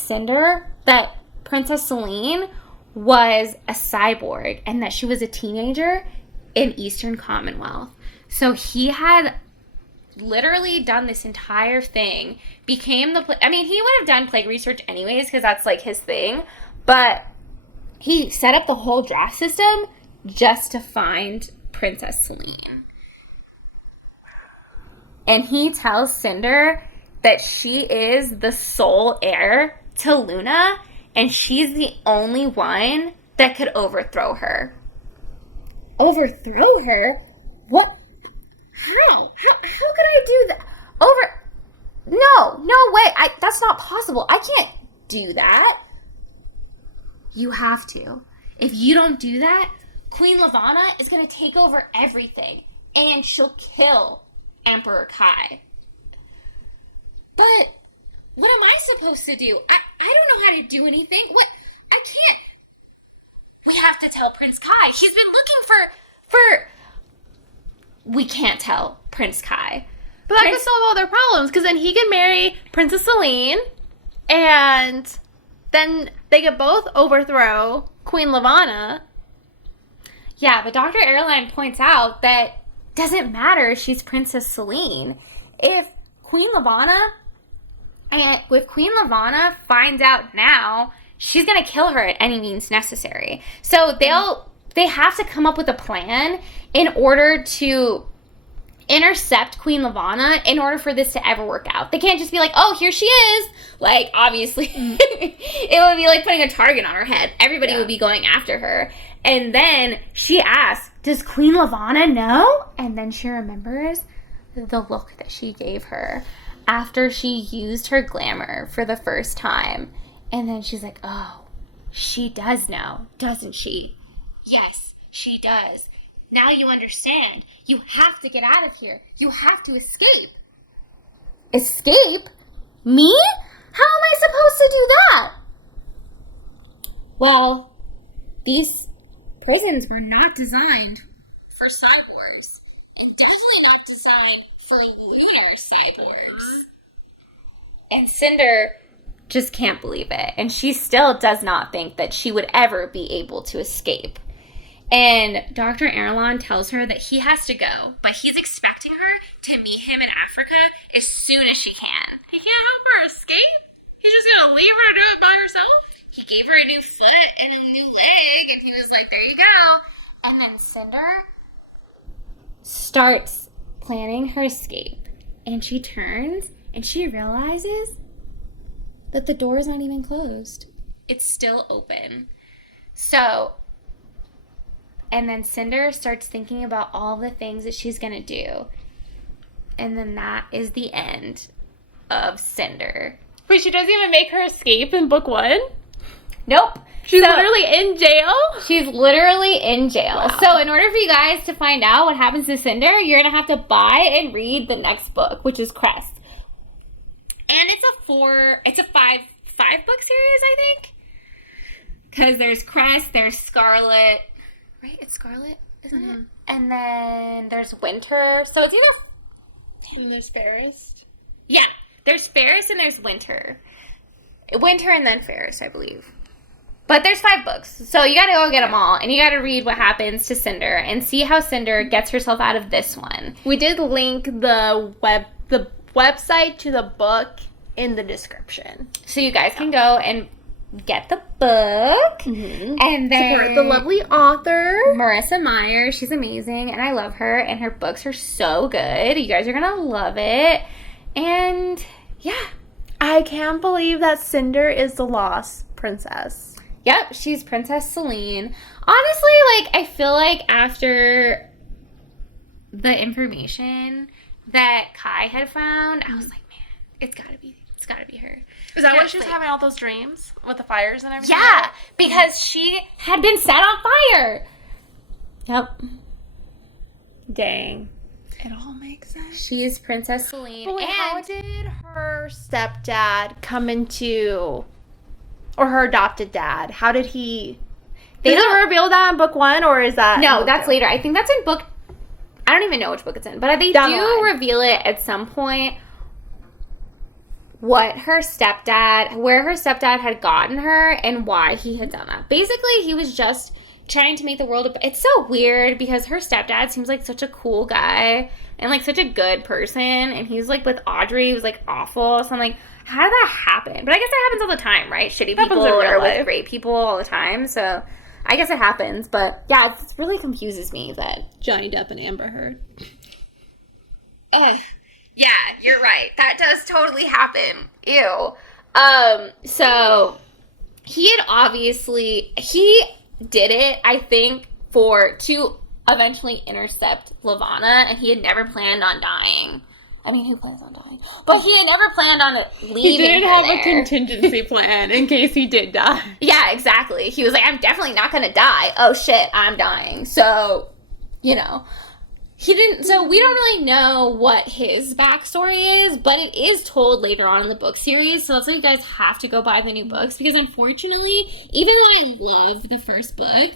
that Princess Celine was a cyborg and that she was a teenager in Eastern Commonwealth. So he had literally done this entire thing, became he would have done plague research anyways because that's like his thing, but he set up the whole draft system just to find Princess Celine. And he tells Cinder that she is the sole heir to Luna, and she's the only one that could overthrow her. Overthrow her? What? How could I do that? No way. That's not possible. I can't do that. You have to. If you don't do that, Queen Lavana is going to take over everything, and she'll kill Emperor Kai. But what am I supposed to do? I don't know how to do anything. What? I can't. We have to tell Prince Kai. He's been looking for we can't tell Prince Kai. But that could solve all their problems, because then he can marry Princess Celine, and then they could both overthrow Queen Lavanna. Yeah, but Dr. Airline points out that doesn't matter if she's Princess Celine. If Queen Lavanna finds out now, she's going to kill her at any means necessary. So they have to come up with a plan in order to intercept Queen Lavanna in order for this to ever work out. They can't just be like, oh, here she is. Like, obviously, it would be like putting a target on her head. Everybody would be going after her. And then she asks, does Queen Lavanna know? And then she remembers the look that she gave her after she used her glamour for the first time. And then she's like, oh, she does know, doesn't she? Yes, she does. Now you understand. You have to get out of here. You have to escape. Escape? Me? How am I supposed to do that? Well, these prisons were not designed for cyborgs. And definitely not designed for lunar cyborgs. And Cinder just can't believe it. And she still does not think that she would ever be able to escape. And Dr. Erlon tells her that he has to go, but he's expecting her to meet him in Africa as soon as she can. He can't help her escape? He's just gonna leave her to do it by herself? He gave her a new foot and a new leg, and he was like, there you go. And then Cinder starts planning her escape. And she turns, and she realizes that the door is not even closed. It's still open. So, and then Cinder starts thinking about all the things that she's going to do. And then that is the end of Cinder. Wait, she doesn't even make her escape in book 1? Nope. She's literally in jail? She's literally in jail. Wow. So in order for you guys to find out what happens to Cinder, you're going to have to buy and read the next book, which is Crest. And it's a five book series, I think. Because there's Crest, there's Scarlet. Right? It's Scarlet, isn't it? And then there's Winter. So it's either... And there's Fairest. Yeah. There's Fairest and there's Winter. Winter and then Fairest, I believe. But there's 5 books. So you gotta go get them all. And you gotta read what happens to Cinder and see how Cinder gets herself out of this one. We did link the website to the book in the description. So you guys can go and get the book. And then support the lovely author. Marissa Meyer. She's amazing. And I love her. And her books are so good. You guys are gonna love it. And yeah. I can't believe that Cinder is the lost princess. Yep, she's Princess Celine. Honestly, like, I feel like after the information that Kai had found, I was like, man, it's gotta be her. Is that why she was having all those dreams with the fires and everything? Yeah, because she had been set on fire. Yep. Dang. It all makes sense. She is Princess Celine. But wait, how did her stepdad come into... Or her adopted dad. How did he... They don't reveal that in book 1, or is that... No, that's later. I think that's in book... I don't even know which book it's in. But they do reveal it at some point where her stepdad had gotten her and why he had done that. Basically, he was just trying to make the world... It's so weird because her stepdad seems like such a cool guy and like such a good person. And he's like with Audrey, who's like awful. So I'm like... How did that happen? But I guess that happens all the time, right? Shitty people are with great people all the time. So I guess it happens. But yeah, it really confuses me that Johnny Depp and Amber Heard. Yeah, you're right. That does totally happen. Ew. So he did it, I think, to eventually intercept Lavanna, and he had never planned on dying. I mean, who plans on dying? But he had never planned on leaving. He didn't have a contingency plan in case he did die. Yeah, exactly. He was like, I'm definitely not going to die. Oh, shit, I'm dying. So, he didn't... So, we don't really know what his backstory is, but it is told later on in the book series. So, that's why you guys have to go buy the new books. Because, unfortunately, even though I love the first book,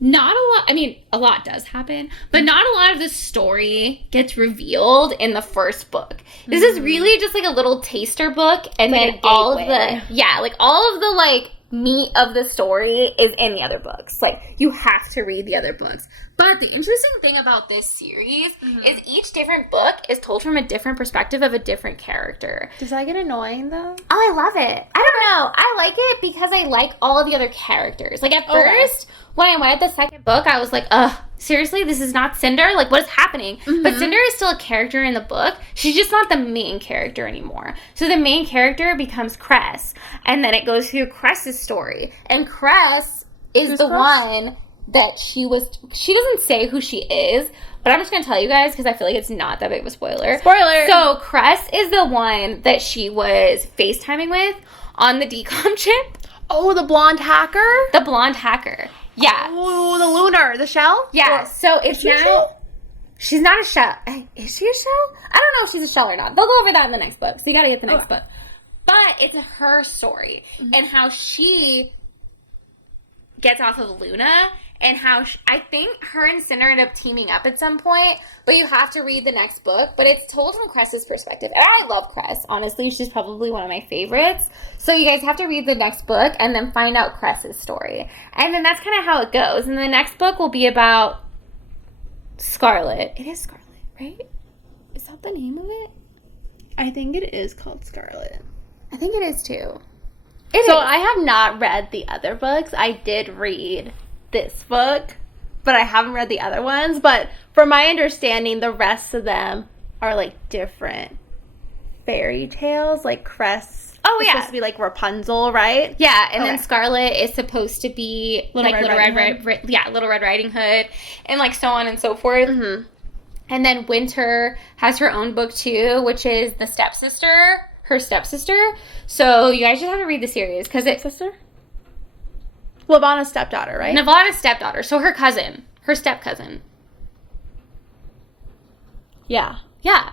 not a lot, I mean, a lot does happen, but not a lot of the story gets revealed in the first book. This is really just like a little taster book, and like then all of the, like all of the like meat of the story is in the other books. Like, you have to read the other books. But the interesting thing about this series is each different book is told from a different perspective of a different character. Does that get annoying, though? Oh, I love it. I don't know. I like it because I like all of the other characters. Like, at first, when I read the second book, I was like, ugh, seriously? This is not Cinder? Like, what is happening? But Cinder is still a character in the book. She's just not the main character anymore. So the main character becomes Cress. And then it goes through Cress's story. And Cress is the one that she doesn't say who she is, but I'm just going to tell you guys because I feel like it's not that big of a spoiler. Spoiler! So Cress is the one that she was FaceTiming with on the decom chip. Oh, the blonde hacker? The blonde hacker. Yeah. Oh, the lunar, the shell? Yeah, so it's now... She's not a shell. Is she a shell? I don't know if she's a shell or not. They'll go over that in the next book, so you gotta get the next book. But it's her story, and how she gets off of Luna, and how I think her and Cinder end up teaming up at some point, but you have to read the next book. But it's told from Cress's perspective, and I love Cress. Honestly, she's probably one of my favorites. So you guys have to read the next book and then find out Cress's story, and then that's kind of how it goes. And the next book will be about Scarlet. It is Scarlet, right? Is that the name of it? I think it is called Scarlet. I think it is too. I have not read the other books. I did read this book, but I haven't read the other ones. But from my understanding, the rest of them are like different fairy tales. Like Cress is supposed to be like Rapunzel, right? Yeah, and then Scarlet is supposed to be Little Red Riding Hood, and like so on and so forth. Mm-hmm. And then Winter has her own book too, which is her stepsister. So you guys just have to read the series because it's Levana's stepdaughter, right? Levana's stepdaughter. So her cousin, her step-cousin. Yeah. Yeah.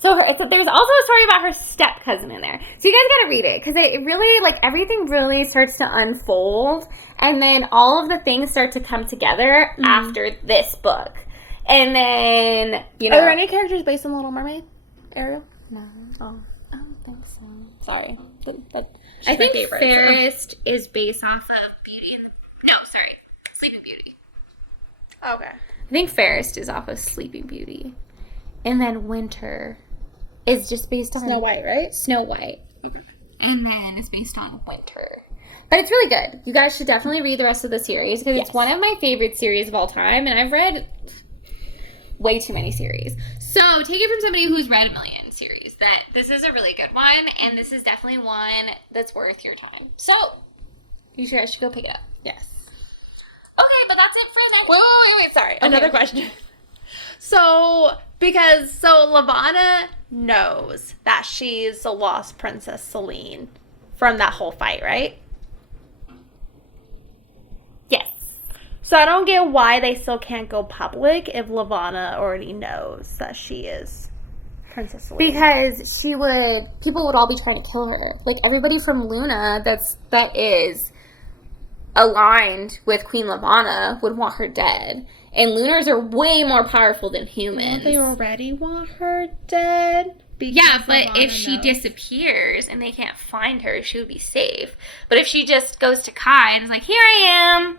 So there's also a story about her step-cousin in there. So you guys got to read it because it really, like, everything really starts to unfold. And then all of the things start to come together after this book. And then, you know. Are there any characters based on The Little Mermaid, Ariel? No. Oh. I don't think so. Sorry. I think Fairest is based off of Sleeping Beauty. Okay. I think Fairest is off of Sleeping Beauty. And then Winter is just based on Snow White, right? Snow White. And then it's based on Winter. But it's really good. You guys should definitely read the rest of the series because it's one of my favorite series of all time, and I've read way too many series. So take it from somebody who's read a million series that this is a really good one, and this is definitely one that's worth your time. So you guys should go pick it up. Yes. Okay, but that's it for that. Wait, sorry. Another question. So Levana knows that she's the lost Princess Celine from that whole fight, right? Yes. So I don't get why they still can't go public if Levana already knows that she is Princess Celine. Because people would all be trying to kill her. Like, everybody from Luna that is aligned with Queen Levana would want her dead. And Lunars are way more powerful than humans. Don't they already want her dead? Yeah, but if she disappears and they can't find her, she would be safe. But if she just goes to Kai and is like, here I am,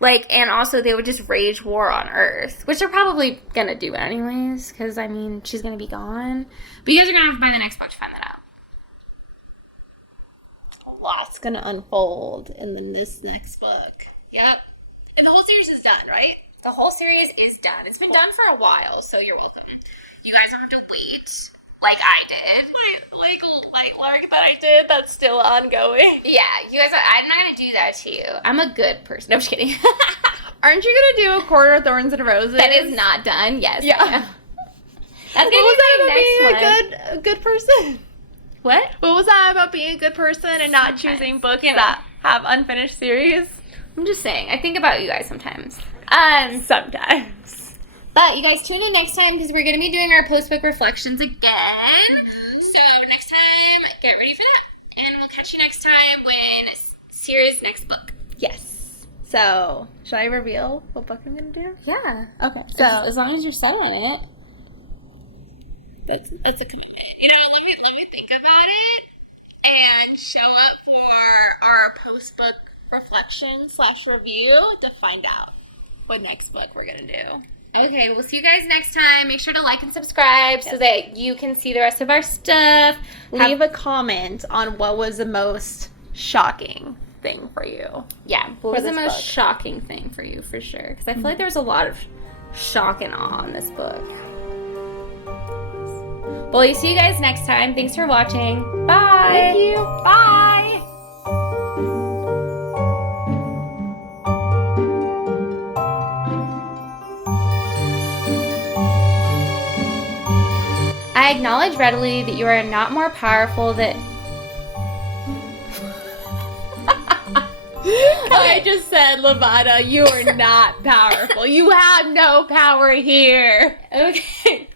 like, and also they would just rage war on Earth, which they're probably gonna do anyways, because, I mean, she's gonna be gone. But you guys are gonna have to buy the next book to find that out. A lot's gonna unfold in this next book. Yep. And the whole series is done, right? The whole series is done. It's been done for a while, so you're welcome. You guys don't have to wait like I did. Like that I did, that's still ongoing. Yeah, you guys, I'm not going to do that to you. I'm a good person. No, I'm just kidding. Aren't you going to do a Quarter of Thorns and Roses? That is not done. Yes. Yeah. That's going to be my next one. A good person. What? What was that about being a good person and not choosing books that have unfinished series? I'm just saying. I think about you guys sometimes. Sometimes. But you guys tune in next time because we're going to be doing our post-book reflections again. Mm-hmm. So next time, get ready for that. And we'll catch you next time when series next book. Yes. So, should I reveal what book I'm going to do? Yeah. Okay. So as long as you're set on it, that's a commitment. You know, let me think about it and show up for our post-book reflection/review to find out what next book we're gonna do. Okay, we'll see you guys next time. Make sure to like and subscribe so that you can see the rest of our stuff. Leave a comment on what was the most shocking thing for you. Yeah, what was the this most book. shocking thing for you, for sure? Because I feel like there was a lot of shock and awe in this book. Well, we'll see you guys next time. Thanks for watching. Bye. Thank you. Bye. I acknowledge readily that you are not more powerful than... I just said, Lavada, you are not powerful. You have no power here. Okay.